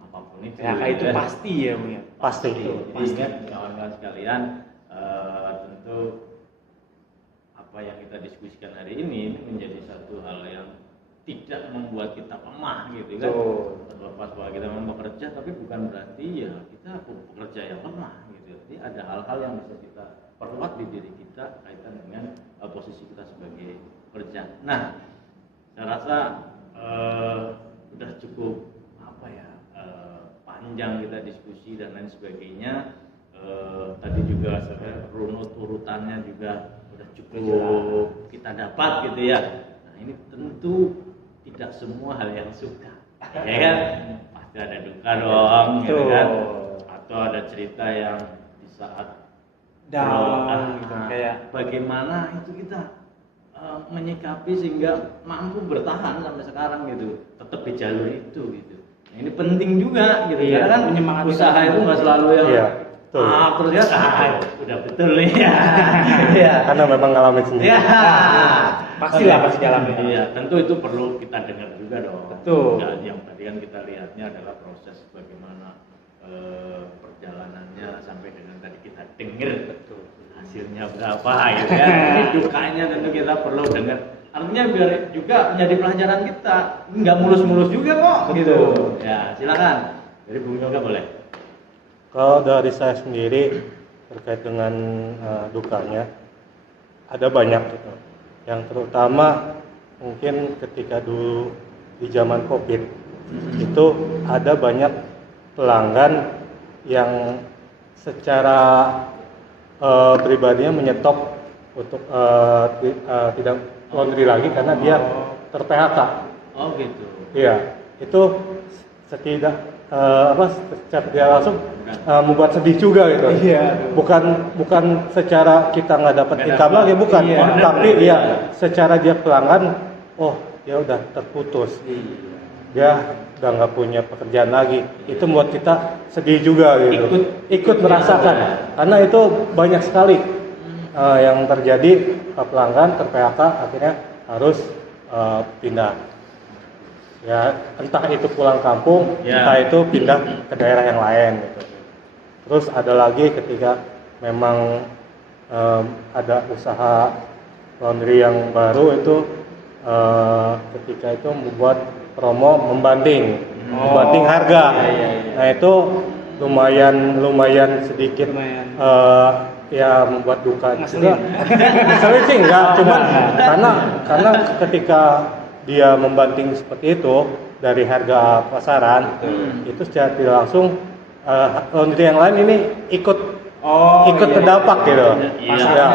apapun itu. PHK itu ya. pasti ya Bung ya. Pasti. Jadi ingat kawan-kawan sekalian, tentu apa yang kita diskusikan hari ini menjadi satu hal yang tidak membuat kita lemah gitu kan. Terlepas bahwa kita memang bekerja, tapi bukan berarti ya kita pekerja yang lemah gitu. Jadi ada hal-hal yang bisa kita perkuat di diri kita kaitan dengan posisi kita sebagai pekerja. Nah, saya rasa sudah cukup apa ya panjang kita diskusi dan lain sebagainya. Tadi juga runut urutannya juga sudah cukup kita dapat gitu ya. Nah ini tentu tidak semua hal yang suka, ya kan? Pasti ada duka dong, gitu kan? Atau ada cerita yang di saat Down gitu kayak bagaimana itu kita menyikapi sehingga mampu bertahan sampai sekarang gitu, tetap di jalur itu gitu. Nah, ini penting juga gitu, Iya, karena kan menyemangati usaha kita. itu nggak selalu yang Iya, betul. terus ya udah betul ya. Iya. Karena memang ngalamin sendiri. Ya. pastilah pasti dalamnya. Iya, tentu itu perlu kita dengar juga dong. Betul. Ya, yang tadi kan kita lihatnya adalah proses bagaimana perjalanannya sampai dengan tadi kita dengar betul hasilnya berapa gitu kan. Ini dukanya tentu kita perlu dengar. Artinya biar juga menjadi pelajaran kita, nggak mulus-mulus juga kok gitu. Ya, silakan. Dari Bung Yoga boleh. Kalau dari saya sendiri terkait dengan dukanya ada banyak gitu. Yang terutama mungkin ketika dulu di zaman Covid itu ada banyak pelanggan yang secara pribadinya menyetop untuk tidak laundry lagi karena dia ter-PHK. Oh gitu. Iya, itu secara tidak langsung membuat sedih juga gitu. Iya. Bukan secara kita nggak dapat Nggak income dapat. lagi, bukan. Iya. Tapi iya, secara dia pelanggan, oh dia udah terputus. Dia udah nggak punya pekerjaan lagi. Itu membuat kita sedih juga gitu. Ikut merasakan, karena itu banyak sekali yang terjadi pelanggan ter-PHK akhirnya harus pindah. Ya entah itu pulang kampung, Ya. entah itu pindah ke daerah yang lain gitu. Terus ada lagi ketika memang ada usaha laundry yang baru itu ketika itu membuat promo membanting harga. Nah itu lumayan sedikit ya membuat duka juga. Ngeselin sih enggak, cuman karena ketika dia membanting seperti itu dari harga pasaran itu secara tidak langsung laundry yang lain ini ikut terdampak gitu. Iya.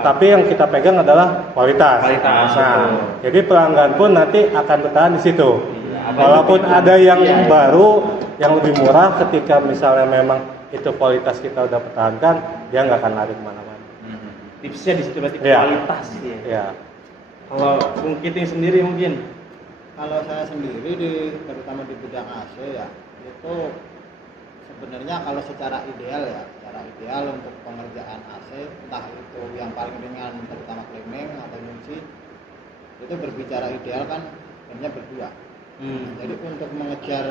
Tapi yang kita pegang adalah kualitas. Nah, jadi pelanggan pun nanti akan bertahan di situ. Walaupun ada yang baru yang lebih murah, ketika misalnya memang itu kualitas kita udah pertahankan, dia nggak akan lari kemana-mana. Tipsnya di situ berarti Iya. kualitas ya. Ya. Kalau Bung Kiting sendiri mungkin Kalau saya sendiri terutama di bidang AC ya, itu sebenarnya kalau secara ideal untuk pengerjaan AC, entah itu yang paling ringan terutama cleaning atau nyuci, itu berbicara ideal kan hanya berdua. Jadi untuk mengejar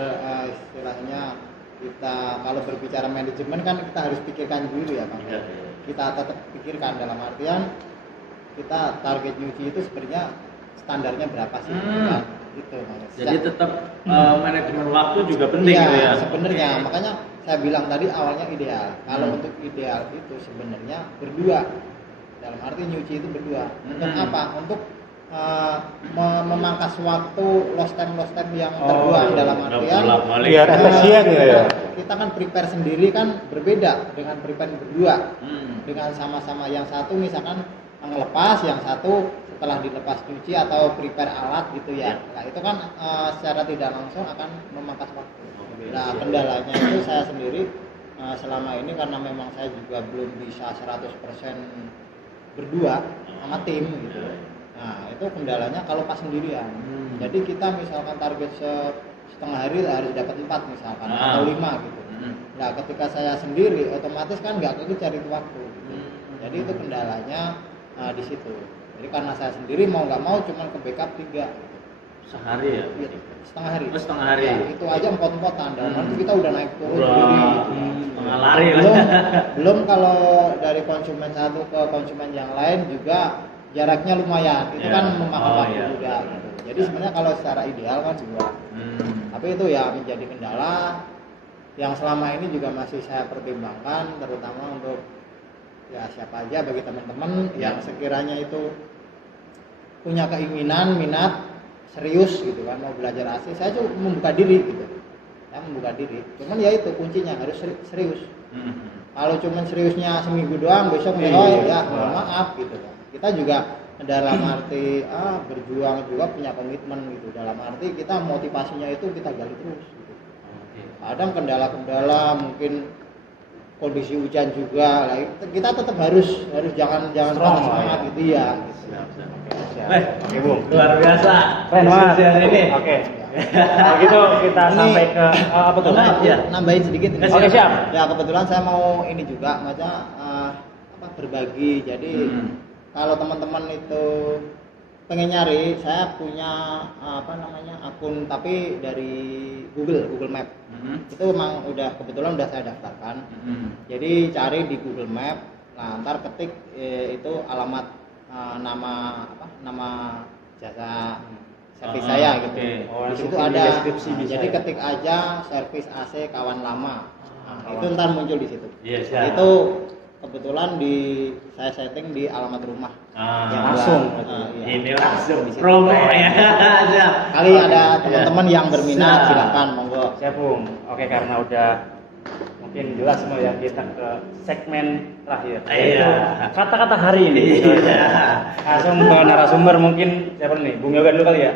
istilahnya kita kalau berbicara manajemen kan kita harus pikirkan dulu ya Pak. Iya. Kita tetap pikirkan dalam artian kita target nyuci itu sebenarnya standarnya berapa sih? Kan? Gitu. Jadi tetap manajemen waktu juga penting iya, gitu ya. sebenarnya makanya saya bilang tadi awalnya ideal. Kalau untuk ideal itu sebenarnya berdua. Dalam arti nyuci itu berdua. Untuk apa? Untuk memangkas waktu lost time yang terbuang dalam artian biar efisien gitu ya. kita kan prepare sendiri kan berbeda dengan prepare berdua. Dengan sama-sama yang satu misalkan ngelepas, yang satu setelah dilepas cuci atau prepare alat gitu ya. Nah itu kan secara tidak langsung akan memangkas waktu. Nah kendalanya itu saya sendiri selama ini karena memang saya juga belum bisa 100% berdua sama tim gitu. Nah itu kendalanya kalau pas sendirian. Jadi kita misalkan target setengah hari harus dapat 4 misalkan atau 5 gitu. Nah ketika saya sendiri otomatis kan nggak kekejar itu waktu gitu. Jadi itu kendalanya di situ. Jadi karena saya sendiri mau nggak mau cuman ke backup 3 gitu. Sehari ya? Setengah hari. Oh, setengah hari. Ya, itu aja empot-empotan. Dan nanti kita udah naik turun sendiri. Setengah lari lah. Belum kalau dari konsumen satu ke konsumen yang lain juga jaraknya lumayan. Itu kan memakan waktu juga. Gitu. Jadi sebenarnya kalau secara ideal kan juga. Tapi itu ya menjadi kendala yang selama ini juga masih saya pertimbangkan, terutama untuk ya siapa aja bagi teman-teman yang sekiranya itu punya keinginan, minat, serius gitu kan mau belajar AC, saya tuh membuka diri gitu. Saya membuka diri. Cuman ya itu kuncinya harus serius. Kalau cuman seriusnya seminggu doang, besok ya mohon maaf gitu kan. Kita juga dalam arti berjuang juga punya komitmen gitu. Dalam arti kita motivasinya itu kita gali terus gitu. Kadang kendala-kendala mungkin kondisi hujan juga, kita tetap harus jangan patah semangat gitu ya. Gitu. Oke Bung, Luar biasa. keren banget Diskusi hari ini. Oke. Kalau gitu kita Ini, sampai ke apa tuh? Nambahin sedikit ini. Oke, siap. Ya kebetulan saya mau ini juga maksudnya berbagi. Jadi kalau teman-teman itu pengen nyari, saya punya akun tapi dari Google Map. Itu memang kebetulan udah saya daftarkan. Jadi cari di Google Map. Nah, ntar ketik itu alamat nama jasa servis saya gitu. Di situ ada. Jadi ketik aja servis AC kawan lama. Itu ntar muncul di situ. Yes, Itu kebetulan saya setting di alamat rumah. Langsung. Ini langsung promo ya. Kali ada teman-teman yang berminat silakan monggo. Siap Bung. Oke, karena udah mungkin jelas semua ya, kita ke segmen terakhir. Yaitu kata-kata hari ini. Langsung ke narasumber mungkin siapa nih? Bung Yoga dulu kali ya.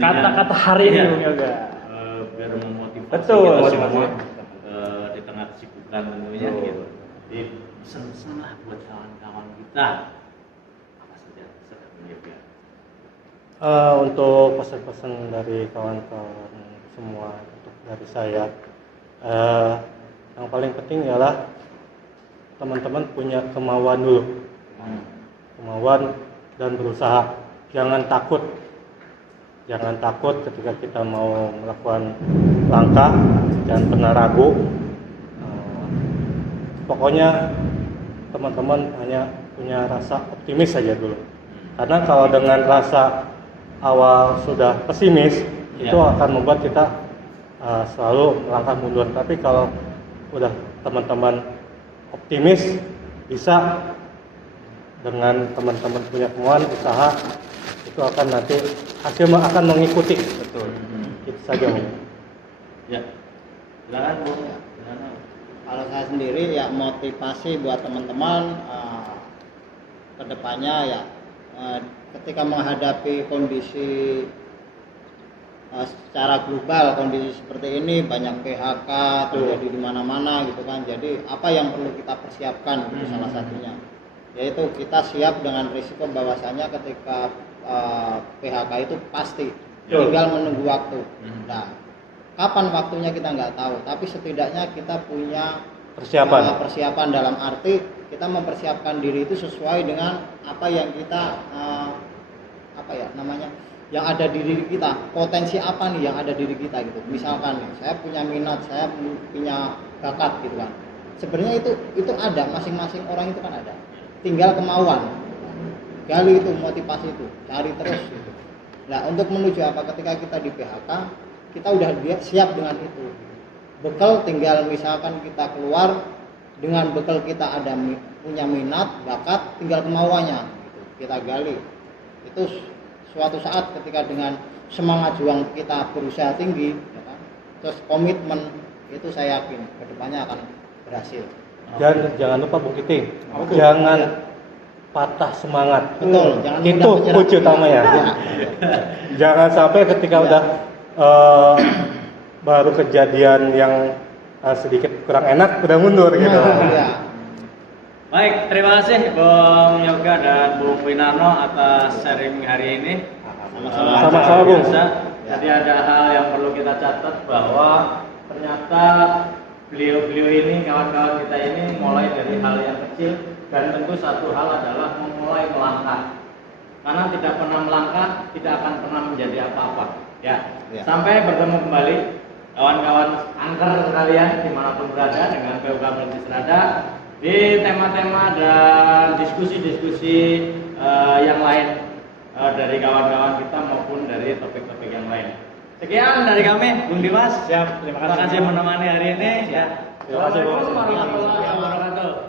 Kata-kata hari ini Bung Yoga. Biar memotivasi Betul, kita motivasi. semua di tengah kesibukan tentunya gitu. Jadi pesan-pesan lah buat kawan-kawan kita. Apa saja Bung Yoga? Untuk pesan-pesan dari kawan-kawan semua untuk dari saya, yang paling penting ialah teman-teman punya kemauan dulu, kemauan dan berusaha. Jangan takut ketika kita mau melakukan langkah, jangan pernah ragu. Pokoknya teman-teman hanya punya rasa optimis saja dulu. Karena kalau dengan rasa awal sudah pesimis, itu akan membuat kita selalu melangkah mundur. Tapi kalau udah teman-teman optimis, bisa dengan teman-teman punya kemauan usaha, itu akan nanti hasil akan mengikuti. Betul. Itu saja mungkin. Ya. Silakan Bung. Kalau saya sendiri ya motivasi buat teman-teman kedepannya ya ketika menghadapi kondisi secara global, kondisi seperti ini banyak PHK terjadi di mana-mana gitu kan. Jadi apa yang perlu kita persiapkan gitu salah satunya yaitu kita siap dengan risiko bahwasanya ketika PHK itu pasti, tinggal menunggu waktu. Nah, kapan waktunya kita nggak tahu, tapi setidaknya kita punya persiapan dalam arti kita mempersiapkan diri itu sesuai dengan apa yang kita apa ya namanya, yang ada di diri kita, potensi apa nih yang ada di diri kita gitu. Misalkan nih, saya punya minat, saya punya bakat gitu kan. Sebenarnya itu ada, masing-masing orang itu kan ada. Tinggal kemauan. Gali itu motivasi itu, cari terus gitu. Nah, untuk menuju apa ketika kita di PHK, kita udah siap dengan itu. Bekal tinggal misalkan kita keluar dengan bekal kita ada punya minat, bakat, tinggal kemauannya gitu. Kita gali. Itu suatu saat ketika dengan semangat juang kita berusaha tinggi ya kan? Terus komitmen, itu saya yakin kedepannya akan berhasil. Dan jangan lupa Bung Kiting, jangan patah semangat. Betul, jangan Itu mudah menyerah. kunci utamanya. Jangan sampai ketika udah baru kejadian yang sedikit kurang enak udah mundur gitu. Ya. Baik, terima kasih Bung Yoga dan Bung Winarno atas sharing hari ini. Sama-sama, Bung. Jadi ada hal yang perlu kita catat bahwa ternyata beliau-beliau ini, kawan-kawan kita ini mulai dari hal yang kecil, dan tentu satu hal adalah memulai melangkah. Karena tidak pernah melangkah, tidak akan pernah menjadi apa-apa. Ya. Sampai bertemu kembali kawan-kawan angker sekalian dimanapun berada dengan PUK Melati Serada di tema-tema dan diskusi-diskusi yang lain dari kawan-kawan kita maupun dari topik-topik yang lain. Sekian dari kami, Bung Dimas. Siap, terima kasih. Terima kasih menemani hari ini. Ya. Terima kasih, Bung. Assalamualaikum warahmatullahi wabarakatuh.